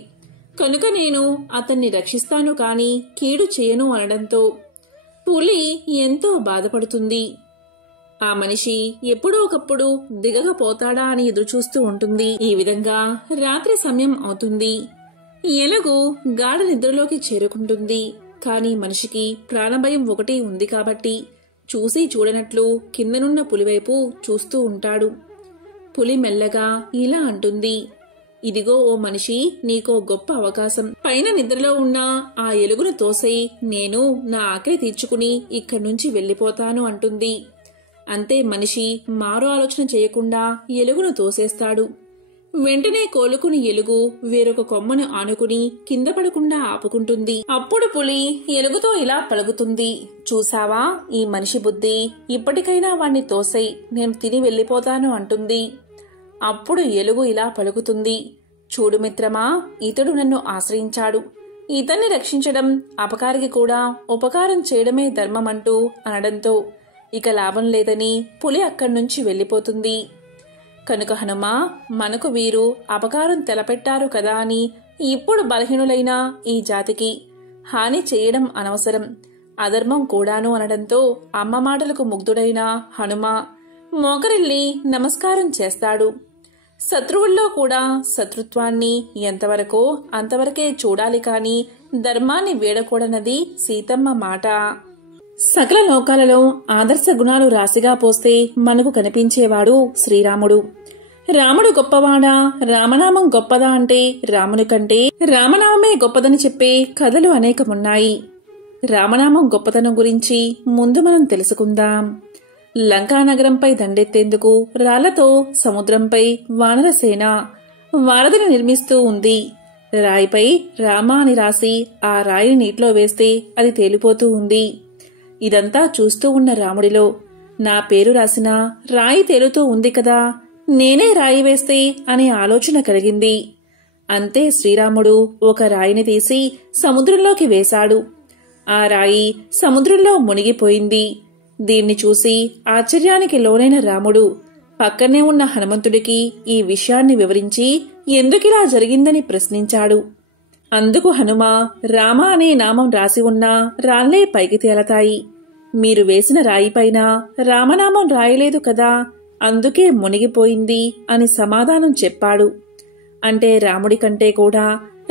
కనుక నేను అతన్ని రక్షిస్తాను కాని కీడు చేయను అనడంతో పులి ఎంతో బాధపడుతుంది. ఆ మనిషి ఎప్పుడో ఒకప్పుడు దిగకపోతాడా అని ఎదురుచూస్తూ ఉంటుంది. ఈ విధంగా రాత్రి సమయం అవుతుంది. ఎలుగు గాఢ నిద్రలోకి చేరుకుంటుంది. కాని మనిషికి ప్రాణభయం ఒకటి ఉంది కాబట్టి చూసి చూడనట్లు కిందనున్న పులివైపు చూస్తూ ఉంటాడు. పులి మెల్లగా ఇలా అంటుంది, ఇదిగో ఓ మనిషి, నీకో గొప్ప అవకాశం. పైన నిద్రలో ఉన్న ఆ ఎలుగును తోసేయి, నేను నా ఆకలి తీర్చుకుని ఇక్కడ్నుంచి వెళ్లిపోతాను అంటుంది. అంతే మనిషి మారో ఆలోచన చేయకుండా ఎలుగును తోసేస్తాడు. వెంటనే కోలుకుని ఎలుగు వేరొక కొమ్మను ఆనుకుని కింద పడకుండా ఆపుకుంటుంది. అప్పుడు పులి ఎలుగుతో ఇలా పలుకుతుంది, చూసావా ఈ మనిషి బుద్ధి, ఇప్పటికైనా వాణ్ణి తోసేయ్, నేను తిని వెళ్లిపోతాను అంటుంది. అప్పుడు ఎలుగు ఇలా పలుకుతుంది, చూడు మిత్రమా, ఇతడు నన్ను ఆశ్రయించాడు. ఇతన్ని రక్షించడం అపకారికి కూడా ఉపకారం చేయడమే ధర్మమంటూ అనడంతో ఇక లాభం లేదని పులి అక్కడ్నుంచి వెళ్లిపోతుంది. కనుక హనుమా, మనకు వీరు అపకారం తెలపెట్టారు కదా అని ఇప్పుడు బలహీనులైన ఈ జాతికి హాని చేయడం అనవసరం, అధర్మం కూడాను అనడంతో అమ్మ మాటలకు ముగ్ధుడైన హనుమ మోకరిల్లి నమస్కారం చేస్తాడు. శత్రువుల్లో కూడా శత్రుత్వాన్ని ఎంతవరకో అంతవరకే చూడాలి కాని ధర్మాన్ని వీడకూడనది సీతమ్మ మాట. సకల లోకాలలో ఆదర్శ గుణాలు రాశిగా పోస్తే మనకు కనిపించేవాడు శ్రీరాముడు. రాముడు గొప్పవాడా, రామనామం గొప్పదా అంటే రాముని కంటే రామనామమే గొప్పదని చెప్పే కథలు అనేకమున్నాయి. రామనామం గొప్పతనం గురించి ముందు మనం తెలుసుకుందాం. లంకానగరంపై దండెత్తేందుకు రాళ్లతో సముద్రంపై వానరసేన వారధిని నిర్మిస్తూ ఉంది. రాయిపై రామ అని రాసి ఆ రాయిని నీటిలో వేస్తే అది తేలిపోతూ ఉంది. ఇదంతా చూస్తూ ఉన్న రాముడిలో నా పేరు రాసిన రాయి తేలుతూ ఉంది కదా, నేనే రాయి వేస్తే అనే ఆలోచన కలిగింది. అంతే శ్రీరాముడు ఒక రాయిని తీసి సముద్రంలోకి వేశాడు. ఆ రాయి సముద్రంలో మునిగిపోయింది. దీన్ని చూసి ఆశ్చర్యానికి లోనైన రాముడు పక్కనే ఉన్న హనుమంతుడికి ఈ విషయాన్ని వివరించి ఎందుకిలా జరిగిందని ప్రశ్నించాడు. అందుకు హనుమ, రామ అనే నామం రాసి ఉన్న రాళ్లే పైకి తేలతాయి. మీరు వేసిన రాయిపైన రామనామం రాయలేదు కదా, అందుకే మునిగిపోయింది అని సమాధానం చెప్పాడు. అంటే రాముడి కంటే కూడా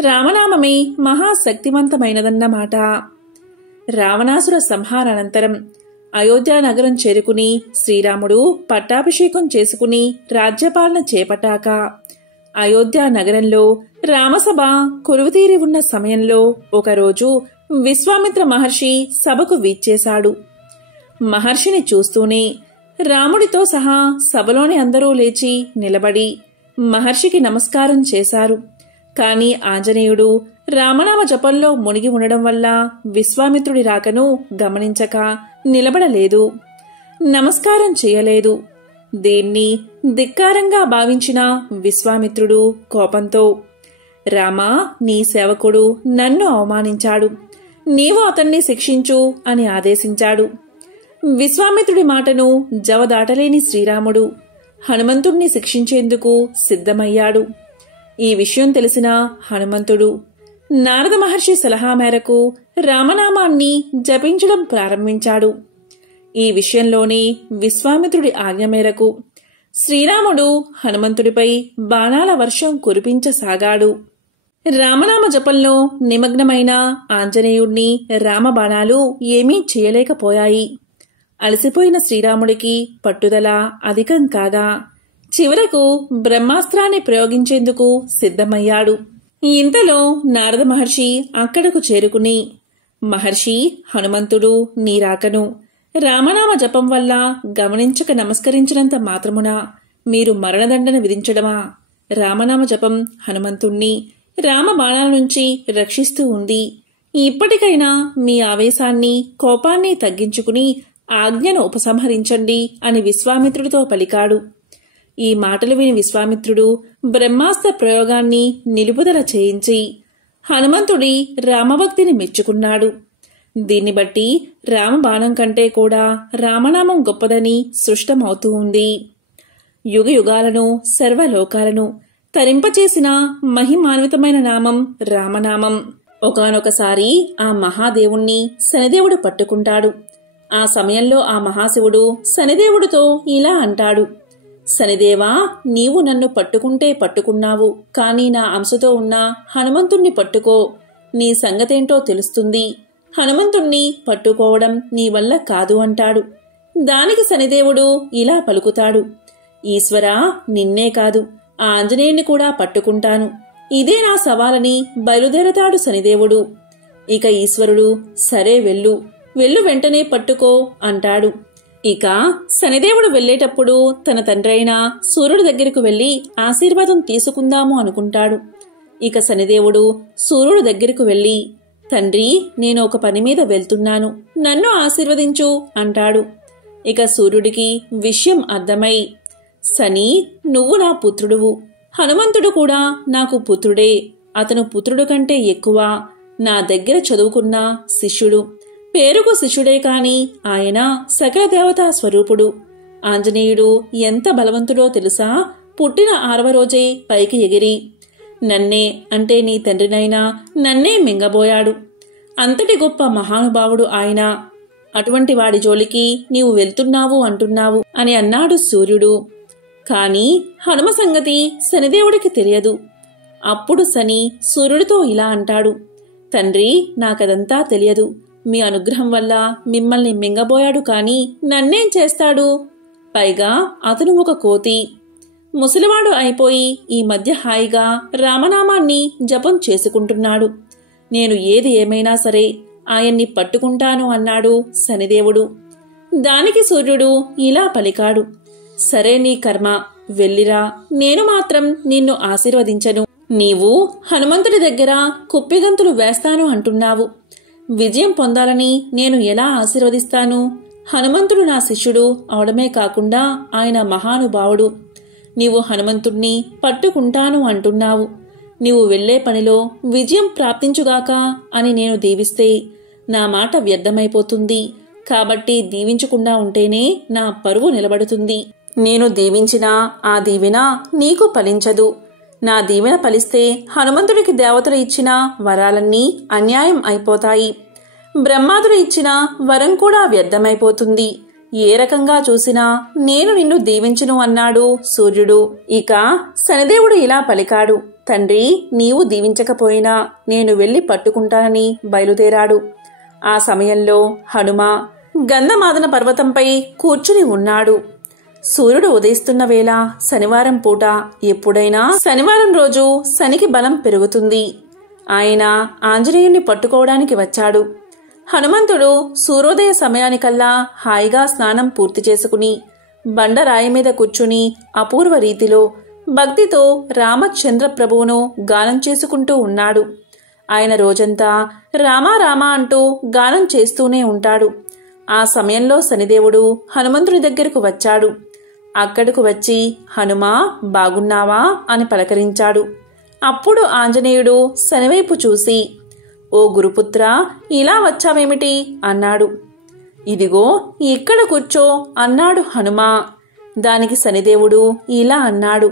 రామనామమే మహాశక్తివంతమైనదన్నమాట. రావణాసుర సంహారానంతరం అయోధ్య నగరం చేరుకుని శ్రీరాముడు పట్టాభిషేకం చేసుకుని రాజ్యపాలన చేపట్టాక అయోధ్య నగరంలో రామసభ కొలువుతీరి ఉన్న సమయంలో ఒకరోజు విశ్వామిత్ర మహర్షి సభకు వీచ్చేశాడు. మహర్షిని చూస్తూనే రాముడితో సహా సభలోని అందరూ లేచి నిలబడి మహర్షికి నమస్కారం చేశారు. కాని ఆంజనేయుడు రామనామ జపంలో మునిగి ఉండడం వల్ల విశ్వామిత్రుడి రాకను గమనించక నిలబడలేదు, నమస్కారం చేయలేదు. దీన్ని ధిక్కారంగా భావించిన విశ్వామిత్రుడు కోపంతో, రామా, నీ సేవకుడు నన్ను అవమానించాడు, నీవు అతన్ని శిక్షించు అని ఆదేశించాడు. విశ్వామిత్రుడి మాటను జవదాటలేని శ్రీరాముడు హనుమంతుణ్ణి శిక్షించేందుకు సిద్ధమయ్యాడు. ఈ విషయం తెలిసిన హనుమంతుడు నారద మహర్షి సలహా మేరకు రామనామాన్ని జపించడం ప్రారంభించాడు. ఈ విషయంలోని విశ్వామిత్రుడి ఆజ్ఞ మేరకు శ్రీరాముడు హనుమంతుడిపై బాణాల వర్షం కురిపించసాగాడు. రామనామ జపంలో నిమగ్నమైన ఆంజనేయుణ్ణి రామబాణాలు ఏమీ చేయలేకపోయాయి. అలసిపోయిన శ్రీరాముడికి పట్టుదల అధికం కాగా చివరకు బ్రహ్మాస్త్రాన్ని ప్రయోగించేందుకు సిద్ధమయ్యాడు. ఇంతలో నారద మహర్షి అక్కడకు చేరుకుని, మహర్షి, హనుమంతుడు నీ రాకను రామనామ జపం వల్ల గమనించక నమస్కరించినంత మాత్రమున మీరు మరణదండన విధించడమా? రామనామ జపం హనుమంతుణ్ణి రామబాణాల నుంచి రక్షిస్తూ ఉంది. ఇప్పటికైనా మీ ఆవేశాన్ని, కోపాన్ని తగ్గించుకుని ఆజ్ఞను ఉపసంహరించండి అని విశ్వామిత్రుడితో పలికాడు. ఈ మాటలు విని విశ్వామిత్రుడు బ్రహ్మాస్త్ర ప్రయోగాన్ని నిలుపుదల చేయించి హనుమంతుడి రామభక్తిని మెచ్చుకున్నాడు. దీన్ని బట్టి రామబాణం కంటే కూడా రామనామం గొప్పదని సృష్టమవుతూ ఉంది. యుగ యుగాలను, సర్వలోకాలను తరింపచేసిన మహిమాన్వితమైన నామం రామనామం. ఒకానొకసారి ఆ మహాదేవుణ్ణి శనిదేవుడు పట్టుకుంటాడు. ఆ సమయంలో ఆ మహాశివుడు శనిదేవుడితో ఇలా అంటాడు, శనిదేవా, నీవు నన్ను పట్టుకుంటే పట్టుకున్నావు, కాని నా అంశతో ఉన్న హనుమంతుణ్ణి పట్టుకో, నీ సంగతేంటో తెలుస్తుంది. హనుమంతుణ్ణి పట్టుకోవడం నీ వల్ల కాదు అంటాడు. దానికి శనిదేవుడు ఇలా పలుకుతాడు, ఈశ్వరా, నిన్నే కాదు ఆ ఆంజనేయుణ్ణి కూడా పట్టుకుంటాను, ఇదే నా సవాలని బయలుదేరతాడు శనిదేవుడు. ఇక ఈశ్వరుడు, సరే వెళ్ళు, వెళ్ళు, వెంటనే పట్టుకో అంటాడు. ఇక శనిదేవుడు వెళ్లేటప్పుడు తన తండ్రైన సూర్యుడి దగ్గరకు వెళ్లి ఆశీర్వాదం తీసుకుందాము అనుకుంటాడు. ఇక శనిదేవుడు సూర్యుడి దగ్గరకు వెళ్లి, తండ్రి, నేను ఒక పని మీద వెళ్తున్నాను, నన్ను ఆశీర్వదించు అంటాడు. ఇక సూర్యుడికి విషయం అర్థమై, శని, నువ్వు నా పుత్రుడువు, హనుమంతుడు కూడా నాకు పుత్రుడే, అతను పుత్రుడు కంటే ఎక్కువ, నా దగ్గర చదువుకున్న శిష్యుడు, పేరుకు శిష్యుడే కాని ఆయన సకల దేవతా స్వరూపుడు. ఆంజనేయుడు ఎంత బలవంతుడో తెలుసా? పుట్టిన 6వ రోజే పైకి ఎగిరి నన్నే, అంటే నీ తండ్రినైనా నన్నే మింగబోయాడు. అంతటి గొప్ప మహానుభావుడు ఆయన. అటువంటి వాడి జోలికి నీవు వెళ్తున్నావు అంటున్నావు అని అన్నాడు సూర్యుడు. కాని హనుమ సంగతి శనిదేవుడికి తెలియదు. అప్పుడు శని సూర్యుడితో ఇలా అంటాడు, తండ్రి, నాకదంతా తెలియదు. మీ అనుగ్రహం వల్ల మిమ్మల్ని మింగబోయాడు కాని నన్నేం చేస్తాడు? పైగా అతను ఒక కోతి. ముసలివాడు అయిపోయి ఈ మధ్య హాయిగా రామనామాన్ని జపం చేసుకుంటున్నాడు. నేను ఏది ఏమైనా సరే ఆయన్ని పట్టుకుంటాను అన్నాడు శనిదేవుడు. దానికి సూర్యుడు ఇలా పలికాడు, సరే, నీ కర్మ, వెళ్ళిరా, నేను మాత్రం నిన్ను ఆశీర్వదించను. నీవు హనుమంతుడి దగ్గర కుప్పిగంతులు వేస్తాను అంటున్నావు. విజయం పొందాలని నేను ఎలా ఆశీర్వదిస్తాను? హనుమంతుడు నా శిష్యుడు అవడమే కాకుండా ఆయన మహానుభావుడు. నీవు హనుమంతుణ్ణి పట్టుకుంటాను అంటున్నావు. నీవు వెళ్లే పనిలో విజయం ప్రాప్తించుగాక అని నేను దీవిస్తే నా మాట వ్యర్థమైపోతుంది. కాబట్టి దీవించకుండా ఉంటేనే నా పరువు నిలబడుతుంది. నేను దీవించినా ఆ దీవెన నీకు ఫలించదు. నా దీవెన ఫలిస్తే హనుమంతుడికి దేవతలు ఇచ్చిన వరాలన్నీ అన్యాయం అయిపోతాయి. బ్రహ్మాదుడు ఇచ్చిన వరం కూడా వ్యర్థమైపోతుంది. ఏ రకంగా చూసినా నేను నిన్ను దీవించును అన్నాడు సూర్యుడు. ఇక శనిదేవుడు ఇలా పలికాడు, తండ్రి, నీవు దీవించకపోయినా నేను వెళ్లి పట్టుకుంటానని బయలుదేరాడు. ఆ సమయంలో హనుమ గంధమాదన పర్వతంపై కూర్చుని ఉన్నాడు. సూర్యుడు ఉదయిస్తున్న వేళ శనివారం పూట. ఎప్పుడైనా శనివారం రోజు శనికి బలం పెరుగుతుంది. ఆయన ఆంజనేయుణ్ణి పట్టుకోవడానికి వచ్చాడు. హనుమంతుడు సూర్యోదయ సమయానికల్లా హాయిగా స్నానం పూర్తి చేసుకుని బండరాయి మీద కూర్చుని అపూర్వ రీతిలో భక్తితో రామచంద్ర ప్రభువును గానం చేసుకుంటూ ఉన్నాడు. ఆయన రోజంతా రామా రామా అంటూ గానం చేస్తూనే ఉంటాడు. ఆ సమయంలో శనిదేవుడు హనుమంతుడి దగ్గరకు వచ్చాడు. అక్కడకు వచ్చి హనుమా బాగున్నావా అని పలకరించాడు. అప్పుడు ఆంజనేయుడు శనివైపు చూసి, ఓ గురుపుత్ర, ఇలా వచ్చావేమిటి అన్నాడు. ఇదిగో ఇక్కడ కూర్చో అన్నాడు హనుమా. దానికి శనిదేవుడు ఇలా అన్నాడు,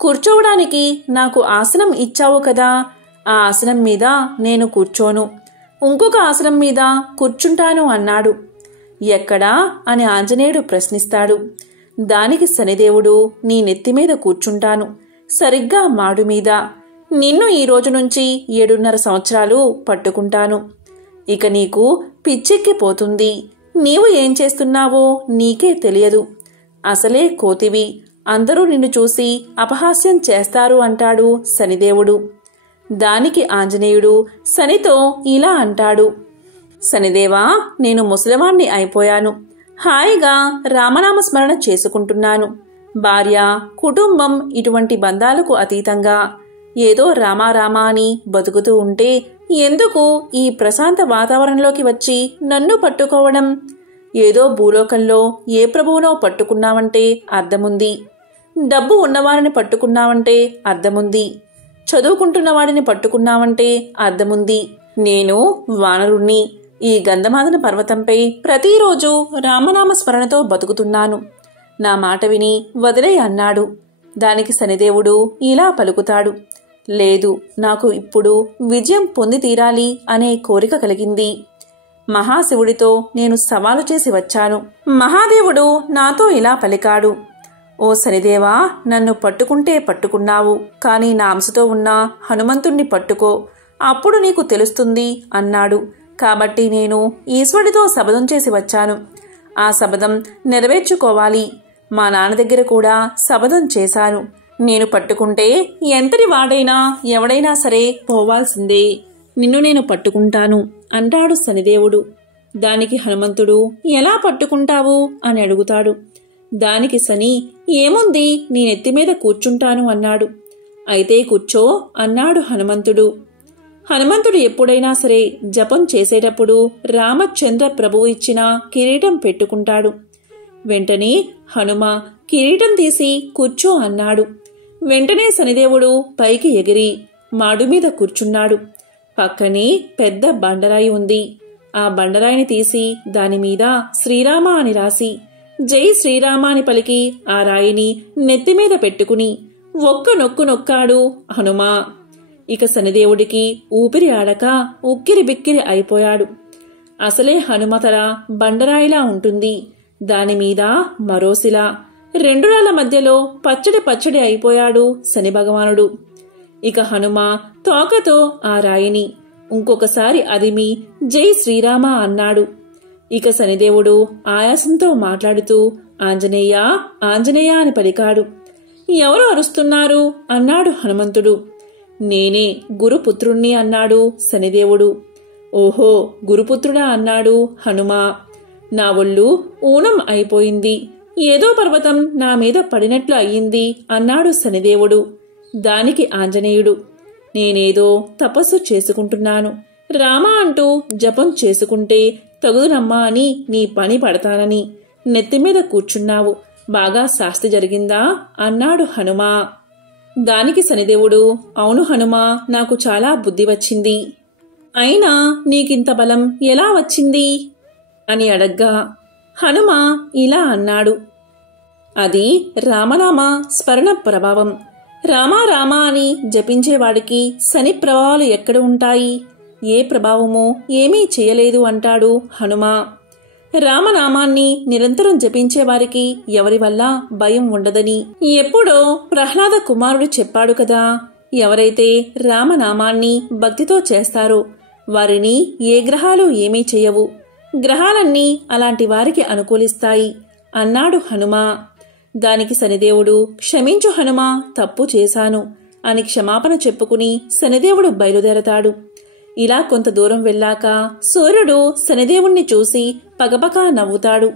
కూర్చోవడానికి నాకు ఆసనం ఇచ్చావు కదా, ఆ ఆసనం మీద నేను కూర్చోను, ఇంకొక ఆసనం మీద కూర్చుంటాను అన్నాడు. ఎక్కడా అని ఆంజనేయుడు ప్రశ్నిస్తాడు. దానికి శనిదేవుడు, నీ నెత్తిమీద కూర్చుంటాను, సరిగ్గా మాడు మీద. నిన్ను ఈ రోజు నుంచి 7.5 సంవత్సరాలు పట్టుకుంటాను. ఇక నీకు పిచ్చెక్కిపోతుంది. నీవు ఏం చేస్తున్నావో నీకే తెలియదు. అసలే కోతివి, అందరూ నిన్ను చూసి అపహాస్యం చేస్తారు అంటాడు శనిదేవుడు. దానికి ఆంజనేయుడు శనితో ఇలా అంటాడు, శనిదేవా, నేను ముసలివాణ్ణి అయిపోయాను. హాయిగా రామనామ స్మరణ చేసుకుంటున్నాను. భార్య, కుటుంబం ఇటువంటి బంధాలకు అతీతంగా ఏదో రామారామా అని బతుకుతూ ఉంటే ఎందుకు ఈ ప్రశాంత వాతావరణంలోకి వచ్చి నన్ను పట్టుకోవడం? ఏదో భూలోకంలో ఏ ప్రభువునో పట్టుకున్నావంటే అర్థముంది, డబ్బు ఉన్నవారిని పట్టుకున్నావంటే అర్థముంది, చదువుకుంటున్న వాడిని పట్టుకున్నావంటే అర్థముంది. నేను వానరుణ్ణి. ఈ గంధమాదన పర్వతంపై ప్రతిరోజు రామనామ స్మరణతో బతుకుతున్నాను. నా మాట విని వదిలే అన్నాడు. దానికి శనిదేవుడు ఇలా పలుకుతాడు, లేదు, నాకు ఇప్పుడు విజయం పొంది తీరాలి అనే కోరిక కలిగింది. మహాశివుడితో నేను సవాలు చేసి వచ్చాను. మహాదేవుడు నాతో ఇలా పలికాడు, ఓ శనిదేవా, నన్ను పట్టుకుంటే పట్టుకున్నావు, కానీ నా అంశతో ఉన్న హనుమంతుణ్ణి పట్టుకో, అప్పుడు నీకు తెలుస్తుంది అన్నాడు. కాబట్టి నేను ఈశ్వరుడితో శపథం చేసి వచ్చాను. ఆ శపథం నెరవేర్చుకోవాలి. మా నాన్న దగ్గర కూడా శపథం చేశాను. నేను పట్టుకుంటే ఎంతటి వాడైనా ఎవడైనా సరే పోవాల్సిందే. నిన్ను నేను పట్టుకుంటాను అంటాడు శనిదేవుడు. దానికి హనుమంతుడు ఎలా పట్టుకుంటావు అని అడుగుతాడు. దానికి శని, ఏముంది, నీ నెత్తి మీద కూర్చుంటాను అన్నాడు. అయితే కూర్చో అన్నాడు హనుమంతుడు. హనుమంతుడు ఎప్పుడైనా సరే జపం చేసేటప్పుడు రామచంద్ర ప్రభువు ఇచ్చిన కిరీటం పెట్టుకుంటాడు. వెంటనే హనుమ కిరీటం తీసి కూర్చో అన్నాడు. వెంటనే శనిదేవుడు పైకి ఎగిరి మాడు మీద కూర్చున్నాడు. పక్కనే పెద్ద బండరాయి ఉంది. ఆ బండరాయిని తీసి దానిమీద శ్రీరామ అని రాసి జై శ్రీరామ అని పలికి ఆ రాయిని నెత్తిమీద పెట్టుకుని ఒక్క నొక్కు నొక్కాడు హనుమ. ఇక శనిదేవుడికి ఊపిరి ఆడక ఉక్కిరి బిక్కిరి అయిపోయాడు. అసలే హనుమతల బండరాయిలా ఉంటుంది, దానిమీద మరోశిల. 2 రాళ్ల మధ్యలో పచ్చడి అయిపోయాడు శని భగవానుడు. ఇక హనుమ తోకతో ఆ రాయిని ఇంకొకసారి అదిమి జై శ్రీరామ అన్నాడు. ఇక శనిదేవుడు ఆయాసంతో మాట్లాడుతూ ఆంజనేయ ఆంజనేయ అని పలికాడు. ఎవరు అరుస్తున్నారు అన్నాడు హనుమంతుడు. నేనే గురుపుత్రుణ్ణి అన్నాడు శనిదేవుడు. ఓహో, గురుపుత్రుడా అన్నాడు హనుమ. నా ఒళ్ళు ఊనం అయిపోయింది, ఏదో పర్వతం నా మీద పడినట్లు అయ్యింది అన్నాడు శనిదేవుడు. దానికి ఆంజనేయుడు, నేనేదో తపస్సు చేసుకుంటున్నాను, రామ అంటూ జపం చేసుకుంటే తగుదునమ్మా అని నీ పని పడతానని నెత్తిమీద కూర్చున్నావు, బాగా శాస్తి జరిగిందా అన్నాడు హనుమ. దానికి శనిదేవుడు, అవును హనుమ, నాకు చాలా బుద్ధి వచ్చింది. అయినా నీకింత బలం ఎలా వచ్చింది అని అడగ్గా హనుమ ఇలా అన్నాడు, అది రామనామ స్మరణ ప్రభావం. రామా రామా అని జపించేవాడికి శని ప్రభావాలు ఎక్కడ ఉంటాయి? ఏ ప్రభావమూ ఏమీ చేయలేదు అంటాడు హనుమ. రామనామాన్ని నిరంతరం జపించేవారికి ఎవరి వల్ల భయం ఉండదని ఎప్పుడో ప్రహ్లాద కుమారుడు చెప్పాడు కదా. ఎవరైతే రామనామాన్ని భక్తితో చేస్తారో వారిని ఏ గ్రహాలు ఏమీ చేయవు, గ్రహాలన్నీ అలాంటి వారికి అనుకూలిస్తాయి అన్నాడు హనుమ. దానికి శనిదేవుడు, క్షమించు హనుమ, తప్పు చేశాను అని క్షమాపణ చెప్పుకుని శనిదేవుడు బయలుదేరతాడు. ఇలా కొంత దూరం వెళ్ళాక సూర్యుడు శనిదేవుణ్ణి చూసి పగపగా నవ్వుతాడు.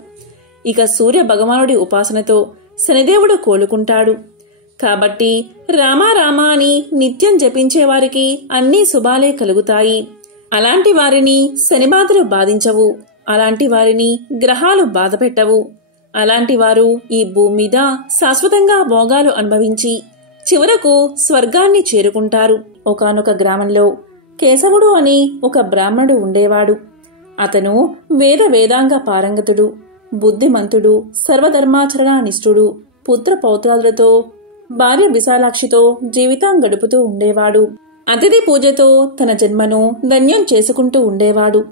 ఇక సూర్య భగవానుడి ఉపాసనతో శనిదేవుడు కోలుకుంటాడు. కాబట్టి రామా రామా అని నిత్యం జపించేవారికి అన్నీ శుభాలే కలుగుతాయి. అలాంటి వారిని శనిబాధలు బాధించవు, అలాంటి వారిని గ్రహాలు బాధపెట్టవు. అలాంటి వారు ఈ భూమి మీద శాశ్వతంగా భోగాలు అనుభవించి చివరకు స్వర్గాన్ని చేరుకుంటారు. ఒకానొక గ్రామంలో కేశవుడు అని ఒక బ్రాహ్మణుడు ఉండేవాడు. అతను వేదాంగ పారంగతుడు, బుద్ధిమంతుడు, సర్వధర్మాచరణ నిష్ఠుడు, పుత్ర పౌత్రాదులతో భార్య విశాలాక్షితో జీవితం గడుపుతూ ఉండేవాడు. అతిథి పూజతో తన జన్మను ధన్యం చేసుకుంటూ ఉండేవాడు.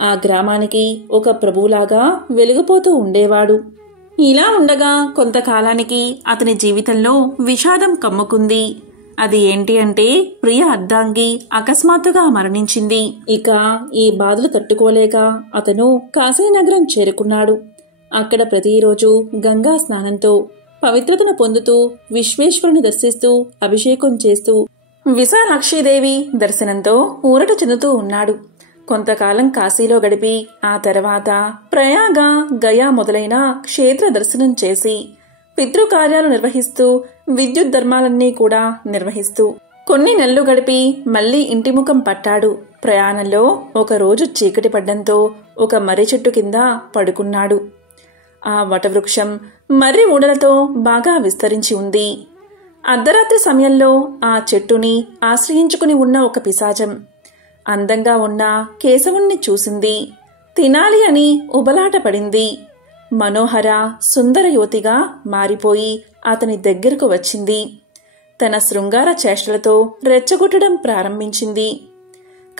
ఆ గ్రామానికి ఒక ప్రభువులాగా వెలిగిపోతూ ఉండేవాడు. ఇలా ఉండగా కొంతకాలానికి అతని జీవితంలో విషాదం కమ్ముకుంది. అది ఏంటి అంటే ప్రియ అర్ధాంగి అకస్మాత్తుగా మరణించింది. ఇక ఈ బాధలు తట్టుకోలేక అతను కాశీనగరం చేరుకున్నాడు. అక్కడ ప్రతిరోజు గంగా స్నానంతో పవిత్రతను పొందుతూ విశ్వేశ్వరుని దర్శిస్తూ అభిషేకం చేస్తూ విశాలాక్షీదేవి దర్శనంతో ఊరట చెందుతూ ఉన్నాడు. కొంతకాలం కాశీలో గడిపి ఆ తర్వాత ప్రయాగ, గయా మొదలైన క్షేత్ర దర్శనం చేసి పితృకార్యాలు నిర్వహిస్తూ విద్యుత్ ధర్మాలన్నీ కూడా నిర్వహిస్తూ కొన్ని నెలలు గడిపి మళ్లీ ఇంటిముఖం పట్టాడు. ప్రయాణంలో ఒకరోజు చీకటి పడ్డంతో ఒక మర్రి చెట్టు కింద పడుకున్నాడు. ఆ వటవృక్షం మర్రి ఊడలతో బాగా విస్తరించి ఉంది. అర్ధరాత్రి సమయంలో ఆ చెట్టుని ఆశ్రయించుకుని ఉన్న ఒక పిశాచం అందంగా ఉన్న కేశవుణ్ణి చూసింది. తినాలి అని ఉబలాట పడింది. మనోహర సుందర యువతిగా మారిపోయి అతని దగ్గరకు వచ్చింది. తన శృంగార చేష్టలతో రెచ్చగొట్టడం ప్రారంభించింది.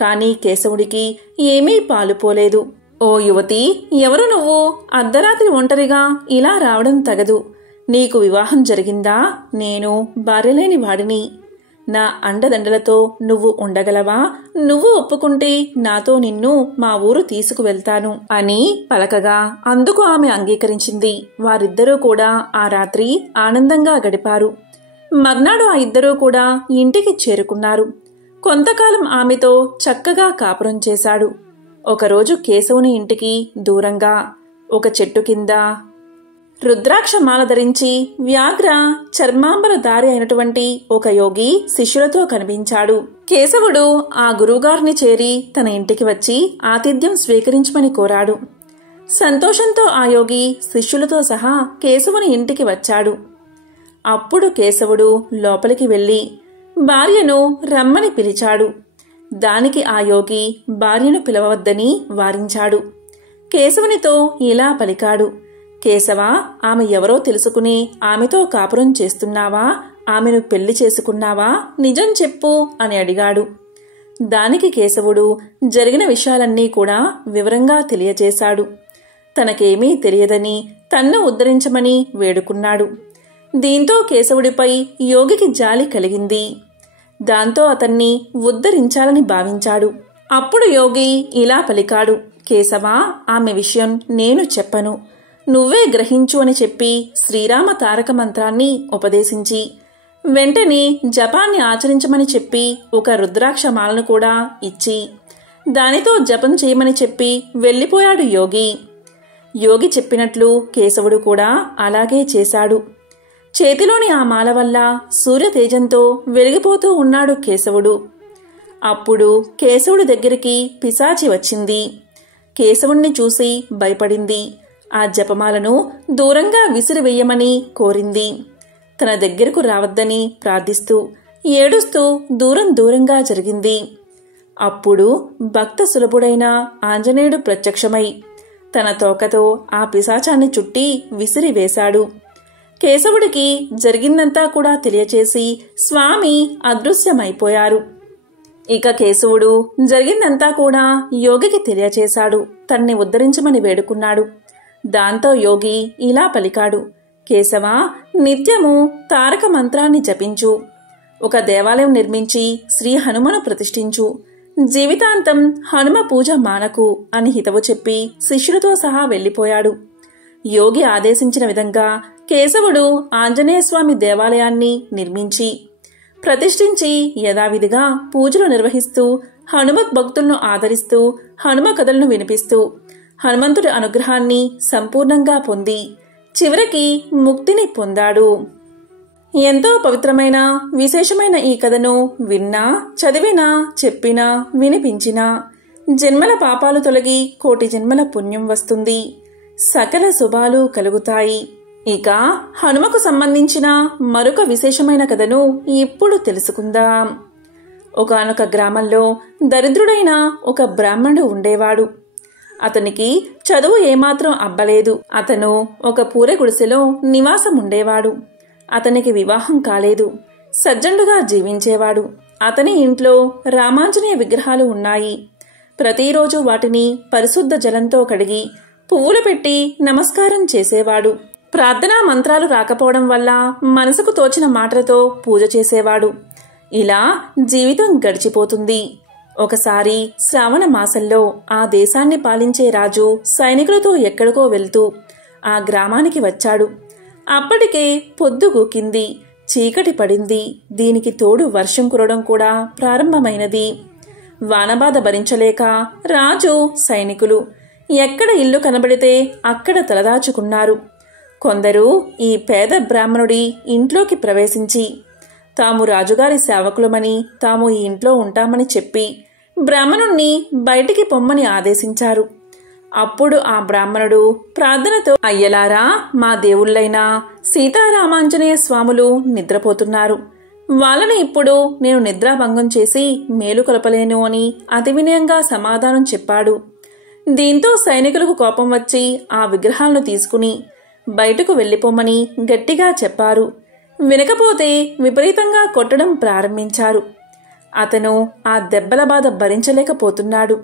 కాని కేశవుడికి ఏమీ పాలుపోలేదు. ఓ యువతి, ఎవరు నువ్వు? అర్ధరాత్రి ఒంటరిగా ఇలా రావడం తగదు. నీకు వివాహం జరిగిందా? నేను భార్యలేని వాడిని. నా అండదండలతో నువ్వు ఉండగలవా? నువ్వు ఒప్పుకుంటే నాతో నిన్ను మా ఊరు తీసుకువెళ్తాను అని పలకగా అందుకు ఆమె అంగీకరించింది. వారిద్దరూ కూడా ఆ రాత్రి ఆనందంగా గడిపారు. మర్నాడు ఆ ఇద్దరూ కూడా ఇంటికి చేరుకున్నారు. కొంతకాలం ఆమెతో చక్కగా కాపురం చేశాడు. ఒకరోజు కేశవుని ఇంటికి దూరంగా ఒక చెట్టు కింద రుద్రాక్షమాల ధరించి వ్యాఘ్ర చర్మాంబర దారి అయినటువంటి ఒక యోగి శిష్యులతో కనిపించాడు. కేశవుడు ఆ గురువుగారిని చేరి తన ఇంటికి వచ్చి ఆతిథ్యం స్వీకరించమని కోరాడు. సంతోషంతో ఆ యోగి శిష్యులతో సహా కేశవుని ఇంటికి వచ్చాడు. అప్పుడు కేశవుడు లోపలికి వెళ్లి భార్యను రమ్మని పిలిచాడు. దానికి ఆ యోగి భార్యను పిలవవద్దని వారించాడు. కేశవునితో ఇలా పలికాడు. కేశవ, ఆమె ఎవరో తెలుసుకుని ఆమెతో కాపురం చేస్తున్నావా? ఆమెను పెళ్లి చేసుకున్నావా? నిజం చెప్పు అని అడిగాడు. దానికి కేశవుడు జరిగిన విషయాలన్నీ కూడా వివరంగా తెలియజేశాడు. తనకేమీ తెలియదని తన్ను ఉద్ధరించమని వేడుకున్నాడు. దీంతో కేశవుడిపై యోగికి జాలి కలిగింది. దాంతో అతన్ని ఉద్ధరించాలని భావించాడు. అప్పుడు యోగి ఇలా పలికాడు. కేశవ, ఆమె విషయం నేను చెప్పను, నువ్వే గ్రహించు అని చెప్పి శ్రీరామ తారక మంత్రాన్ని ఉపదేశించి వెంటనే జపాన్ని ఆచరించమని చెప్పి ఒక రుద్రాక్షమాలను కూడా ఇచ్చి దానితో జపం చేయమని చెప్పి వెళ్లిపోయాడు యోగి. యోగి చెప్పినట్లు కేశవుడు కూడా అలాగే చేశాడు. చేతిలోని ఆ మాల వల్ల సూర్యతేజంతో వెలిగిపోతూ ఉన్నాడు కేశవుడు. అప్పుడు కేశవుడి దగ్గరికి పిశాచి వచ్చింది. కేశవుణ్ణి చూసి భయపడింది. ఆ జపమాలను దూరంగా విసిరివేయమని కోరింది. తన దగ్గరకు రావద్దని ప్రార్థిస్తూ ఏడుస్తూ దూరంగా జరిగింది. అప్పుడు భక్త సులభుడైన ఆంజనేయుడు ప్రత్యక్షమై తన తోకతో ఆ పిశాచాన్ని చుట్టి విసిరివేశాడు. కేశవుడికి జరిగిందంతా కూడా తెలియచేసి స్వామి అదృశ్యమైపోయారు. ఇక కేశవుడు జరిగిందంతా కూడా యోగికి తెలియచేశాడు. తన్ని ఉద్ధరించమని వేడుకున్నాడు. దాంతో యోగి ఇలా పలికాడు. కేశవ, నిత్యము తారక మంత్రాన్ని జపించు. ఒక దేవాలయం నిర్మించి శ్రీ హనుమను ప్రతిష్ఠించు. జీవితాంతం హనుమ పూజ మానకు అని హితవు చెప్పి శిష్యులతో సహా వెళ్లిపోయాడు. యోగి ఆదేశించిన విధంగా కేశవుడు ఆంజనేయస్వామి దేవాలయాన్ని నిర్మించి ప్రతిష్ఠించి యథావిధిగా పూజలు నిర్వహిస్తూ హనుమత్ భక్తులను ఆదరిస్తూ హనుమ కథలను వినిపిస్తూ హనుమంతుడి అనుగ్రహాన్ని సంపూర్ణంగా పొంది చివరికి ముక్తిని పొందాడు. ఎంతో పవిత్రమైన విశేషమైన ఈ కథను విన్నా, చదివినా, చెప్పినా, వినిపించినా జన్మల పాపాలు తొలగి కోటి జన్మల పుణ్యం వస్తుంది. సకల శుభాలు కలుగుతాయి. ఇక హనుమకు సంబంధించిన మరొక విశేషమైన కథను ఇప్పుడు తెలుసుకుందాం. ఒకానొక గ్రామంలో దరిద్రుడైన ఒక బ్రాహ్మణుడు ఉండేవాడు. అతనికి చదువు ఏమాత్రం అబ్బలేదు. అతను ఒక పూరె గుడిసెలో నివాసం ఉండేవాడు. అతనికి వివాహం కాలేదు. సజ్జనుడుగా జీవించేవాడు. అతని ఇంట్లో రామాంజనేయ విగ్రహాలు ఉన్నాయి. ప్రతిరోజు వాటిని పరిశుద్ధ జలంతో కడిగి పువ్వులు పెట్టి నమస్కారం చేసేవాడు. ప్రార్థనా మంత్రాలు రాకపోవడం వల్ల మనసుకు తోచిన మాటలతో పూజ చేసేవాడు. ఇలా జీవితం గడిచిపోతుంది. ఒకసారి శ్రావణ మాసంలో ఆ దేశాన్ని పాలించే రాజు సైనికులతో ఎక్కడికో వెళ్తూ ఆ గ్రామానికి వచ్చాడు. అప్పటికే పొద్దుగూకింది, చీకటి పడింది. దీనికి తోడు వర్షం కురవడం కూడా ప్రారంభమైనది. వానబాధ భరించలేక రాజు, సైనికులు ఎక్కడ ఇల్లు కనబడితే అక్కడ తలదాచుకున్నారు. కొందరు ఈ పేద బ్రాహ్మణుడి ఇంట్లోకి ప్రవేశించి తాము రాజుగారి సేవకులమని, తాము ఈ ఇంట్లో ఉంటామని చెప్పి బ్రాహ్మణుణ్ణి బయటికి పొమ్మని ఆదేశించారు. అప్పుడు ఆ బ్రాహ్మణుడు ప్రార్థనతో, అయ్యలారా, మా దేవుళ్ళైన సీతారామాంజనేయ స్వాములు నిద్రపోతున్నారు. వాళ్ళని ఇప్పుడు నేను నిద్రాభంగం చేసి మేలు కొలపలేను అని అతి వినయంగా సమాధానం చెప్పాడు. దీంతో సైనికులకు కోపం వచ్చి ఆ విగ్రహాలను తీసుకుని బయటకు వెళ్లిపోమని గట్టిగా చెప్పారు. వినకపోతే విపరీతంగా కొట్టడం ప్రారంభించారు. అతను ఆ దెబ్బల బాధ భరించలేకపోతున్నాడు.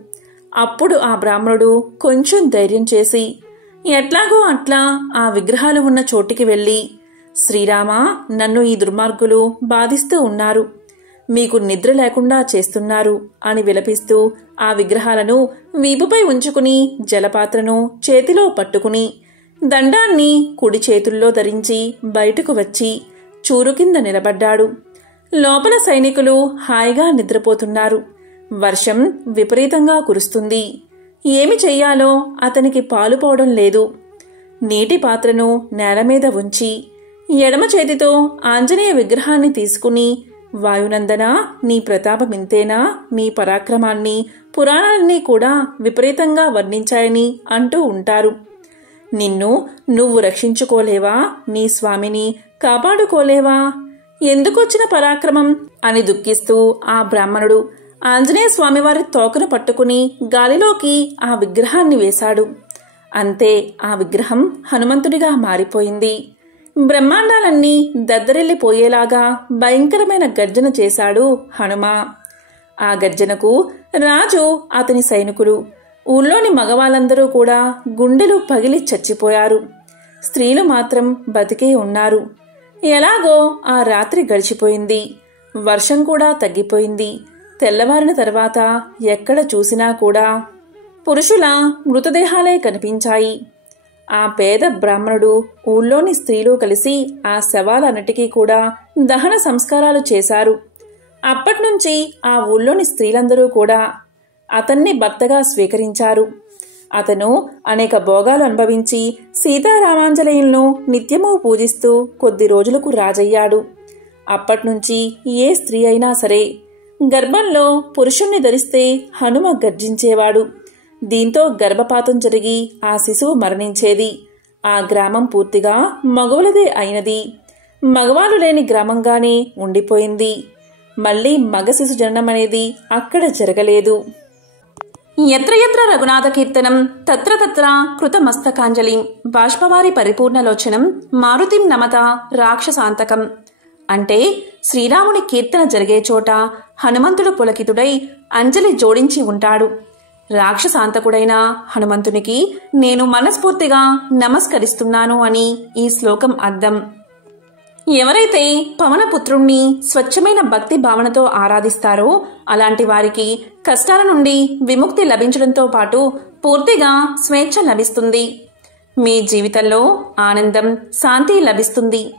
అప్పుడు ఆ బ్రాహ్మణుడు కొంచెం ధైర్యం చేసి ఎట్లాగో అట్లా ఆ విగ్రహాలు ఉన్న చోటికి వెళ్లి, శ్రీరామ, నన్ను ఈ దుర్మార్గులు బాధిస్తూ ఉన్నారు, మీకు నిద్ర లేకుండా చేస్తున్నారు అని విలపిస్తూ ఆ విగ్రహాలను వీపుపై ఉంచుకుని జలపాత్రను చేతిలో పట్టుకుని దండాన్ని కుడి చేతుల్లో ధరించి బయటకు వచ్చి చూరు కింద నిలబడ్డాడు. లోపల సైనికులు హాయిగా నిద్రపోతున్నారు. వర్షం విపరీతంగా కురుస్తుంది. ఏమి చెయ్యాలో అతనికి పాలుపోవడం లేదు. నీటి పాత్రను నేలమీద ఉంచి ఎడమ చేతితో ఆంజనేయ విగ్రహాన్ని తీసుకుని, వాయునందన, నీ ప్రతాపమింతేనా? నీ పరాక్రమాన్ని పురాణాలన్నీ కూడా విపరీతంగా వర్ణించాయని అంటూ ఉంటారు. నిన్ను నువ్వు రక్షించుకోలేవా? నీ స్వామిని కాపాడుకోలేవా? ఎందుకొచ్చిన పరాక్రమం అని దుఃఖిస్తూ ఆ బ్రాహ్మణుడు ఆంజనేయ స్వామివారి తోకను పట్టుకుని గాలిలోకి ఆ విగ్రహాన్ని వేశాడు. అంతే, ఆ విగ్రహం హనుమంతుడిగా మారిపోయింది. బ్రహ్మాండాలన్నీ దద్దరిల్లిపోయేలాగా భయంకరమైన గర్జన చేశాడు హనుమ. ఆ గర్జనకు రాజు, అతని సైనికులు, ఊళ్ళోని మగవాళ్ళందరూ కూడా గుండెలు పగిలి చచ్చిపోయారు. స్త్రీలు మాత్రం బతికే ఉన్నారు. ఎలాగో ఆ రాత్రి గడిచిపోయింది. వర్షం కూడా తగ్గిపోయింది. తెల్లవారిన తర్వాత ఎక్కడ చూసినా కూడా పురుషుల మృతదేహాలే కనిపించాయి. ఆ పేద బ్రాహ్మణుడు, ఊళ్ళోని స్త్రీలు కలిసి ఆ శవాలన్నిటికీ కూడా దహన సంస్కారాలు చేశారు. అప్పట్నుంచి ఆ ఊళ్ళోని స్త్రీలందరూ కూడా అతన్ని భర్తగా స్వీకరించారు. అతను అనేక భోగాలు అనుభవించి సీతారామాంజనేయులను నిత్యమూ పూజిస్తూ కొద్ది రోజులకు రాజయ్యాడు. అప్పట్నుంచి ఏ స్త్రీ అయినా సరే గర్భంలో పురుషుణ్ణి ధరిస్తే హనుమ గర్జించేవాడు. దీంతో గర్భపాతం జరిగి ఆ శిశువు మరణించేది. ఆ గ్రామం పూర్తిగా మగవులదే అయినది. మగవాళ్ళు లేని గ్రామంగానే ఉండిపోయింది. మళ్లీ మగ శిశు జననం అనేది అక్కడ జరగలేదు. ఎత్ర ఎత్ర రఘునాథ కీర్తనం తత్ర తత్ర కృతమస్తకాంజలిం బాష్పవారి పరిపూర్ణలోచనం మారుతిం నమత రాక్షసాంతకం. అంటే శ్రీరాముని కీర్తన జరిగే చోట హనుమంతుడు పులకితుడై అంజలి జోడించి ఉంటాడు. రాక్షసాంతకుడైన హనుమంతునికి నేను మనస్ఫూర్తిగా నమస్కరిస్తున్నాను అని ఈ శ్లోకం అర్థం. ఎవరైతే పవనపుత్రుణ్ణి స్వచ్ఛమైన భక్తి భావనతో ఆరాధిస్తారో అలాంటి వారికి కష్టాల నుండి విముక్తి లభించడంతో పాటు పూర్తిగా స్వేచ్ఛ లభిస్తుంది. మీ జీవితంలో ఆనందం, శాంతి లభిస్తుంది.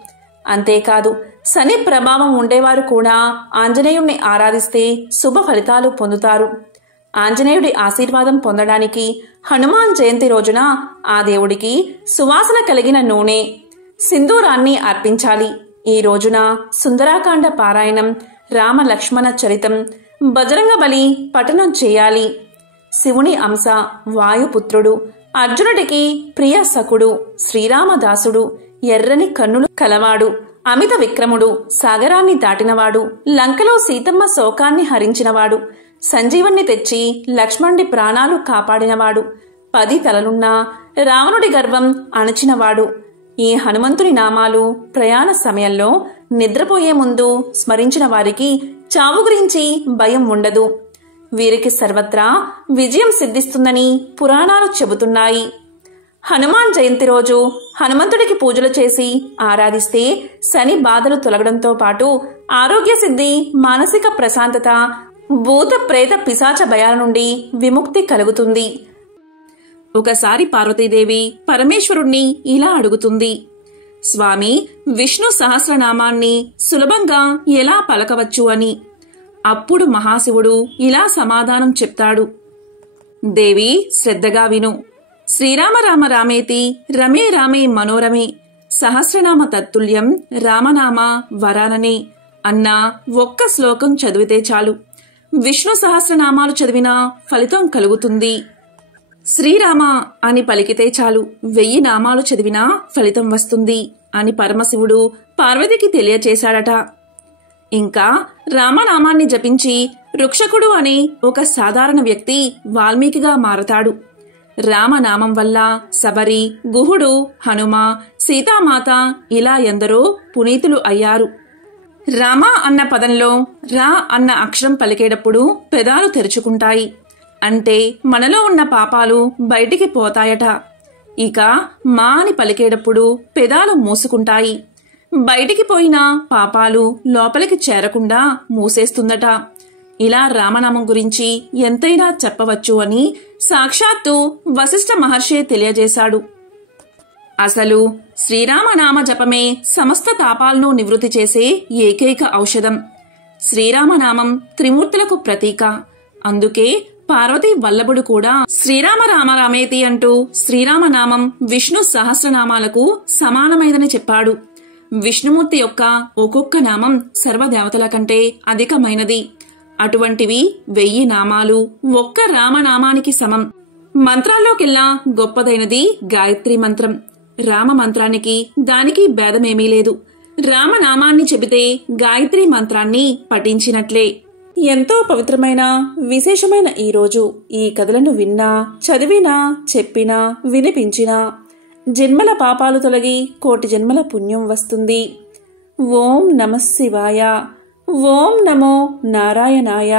అంతేకాదు, శని ప్రభావం ఉండేవారు కూడా ఆంజనేయుణ్ణి ఆరాధిస్తే శుభ ఫలితాలు పొందుతారు. ఆంజనేయుడి ఆశీర్వాదం పొందడానికి హనుమాన్ జయంతి రోజున ఆ దేవుడికి సువాసన కలిగిన నూనె, సింధూరాన్ని అర్పించాలి. ఈ రోజున సుందరాకాండ పారాయణం, రామ లక్ష్మణ చరితం, బజరంగ బలి పఠనం చేయాలి. శివుని అంశ వాయుపుత్రుడు అర్జునుడికి ప్రియ సఖుడు, శ్రీరామదాసుడు, ఎర్రని కన్నులు కలవాడు, అమిత విక్రముడు, సాగరాన్ని దాటినవాడు, లంకలో సీతమ్మ శోకాన్ని హరించినవాడు, సంజీవన్ని తెచ్చి లక్ష్మణుడి ప్రాణాలు కాపాడినవాడు, 10 తలలున్న రావణుడి గర్వం అణచినవాడు. ఈ హనుమంతుని నామాలు ప్రయాణ సమయంలో నిద్రపోయే ముందు స్మరించిన వారికి చావు గురించి భయం ఉండదు. వీరికి సర్వత్రా విజయం సిద్ధిస్తుందని పురాణాలు చెబుతున్నాయి. హనుమాన్ జయంతి రోజు హనుమంతుడికి పూజలు చేసి ఆరాధిస్తే శని బాధలు తొలగడంతో పాటు ఆరోగ్య సిద్ధి, మానసిక ప్రశాంతత, భూత ప్రేత పిశాచ భయాల నుండి విముక్తి కలుగుతుంది. ఒకసారి పార్వతీదేవి పరమేశ్వరుణ్ణి ఇలా అడుగుతుంది, స్వామి, విష్ణు సహస్రనామాన్ని సులభంగా ఎలా పలకవచ్చు అని. అప్పుడు మహాశివుడు ఇలా సమాధానం చెప్తాడు, దేవి శ్రద్ధగా విను. శ్రీరామ రామ రామేతి రమే రామే మనోరమే సహస్రనామ తత్తుల్యం రామనామ వరాననే అన్న ఒక్క శ్లోకం చదివితే చాలు. విష్ణు సహస్రనామాలు చదివినా ఫలితం కలుగుతుంది. శ్రీరామ అని పలికితే చాలు 1000 నామాలు చదివినా ఫలితం వస్తుంది అని పరమశివుడు పార్వతికి తెలియచేశాడట. ఇంకా రామనామాన్ని జపించి రుక్షకుడు అనే ఒక సాధారణ వ్యక్తి వాల్మీకిగా మారతాడు. రామనామం వల్ల శబరి, గుహుడు, హనుమ, సీతామాత ఇలా ఎందరో పునీతులు అయ్యారు. రామ అన్న పదంలో రా అన్న అక్షరం పలికేటప్పుడు పెదాలు తెరుచుకుంటాయి. అంటే మనలో ఉన్న పాపాలు బయటికి పోతాయట. ఇక మా అని పలికేటప్పుడు పెదాలు మూసుకుంటాయి. బయటికి పోయిన పాపాలు లోపలికి చేరకుండా మూసేస్తుందట. ఇలా రామనామం గురించి ఎంతైనా చెప్పవచ్చు అని సాక్షాత్తు వశిష్ఠ మహర్షి తెలియజేశాడు. అసలు శ్రీరామనామ జపమే సమస్త తాపాలను నివృత్తి చేసే ఏకైక ఔషధం. శ్రీరామనామం త్రిమూర్తులకు ప్రతీక. అందుకే పార్వతీ వల్లభుడు కూడా శ్రీరామ రామ రామేతి అంటూ శ్రీరామనామం విష్ణు సహస్రనామాలకు సమానమైనదని చెప్పాడు. విష్ణుమూర్తి యొక్క ఒక్కొక్క నామం సర్వదేవతల కంటే అధికమైనది. అటువంటివి 1000 నామాలు ఒక్క రామనామానికి సమం. మంత్రాల్లోకెల్లా గొప్పదైనది గాయత్రి మంత్రం. రామ మంత్రానికి దానికి భేదమేమీ లేదు. రామనామాన్ని చెబితే గాయత్రి మంత్రాన్ని పఠించినట్లే. ఎంతో పవిత్రమైన విశేషమైన ఈ రోజు ఈ కథలను విన్నా, చదివినా, చెప్పినా, వినిపించినా జన్మల పాపాలు తొలగి 1,000,000 జన్మల పుణ్యం వస్తుంది. ఓం నమః శివాయ. ఓం నమో నారాయణాయ.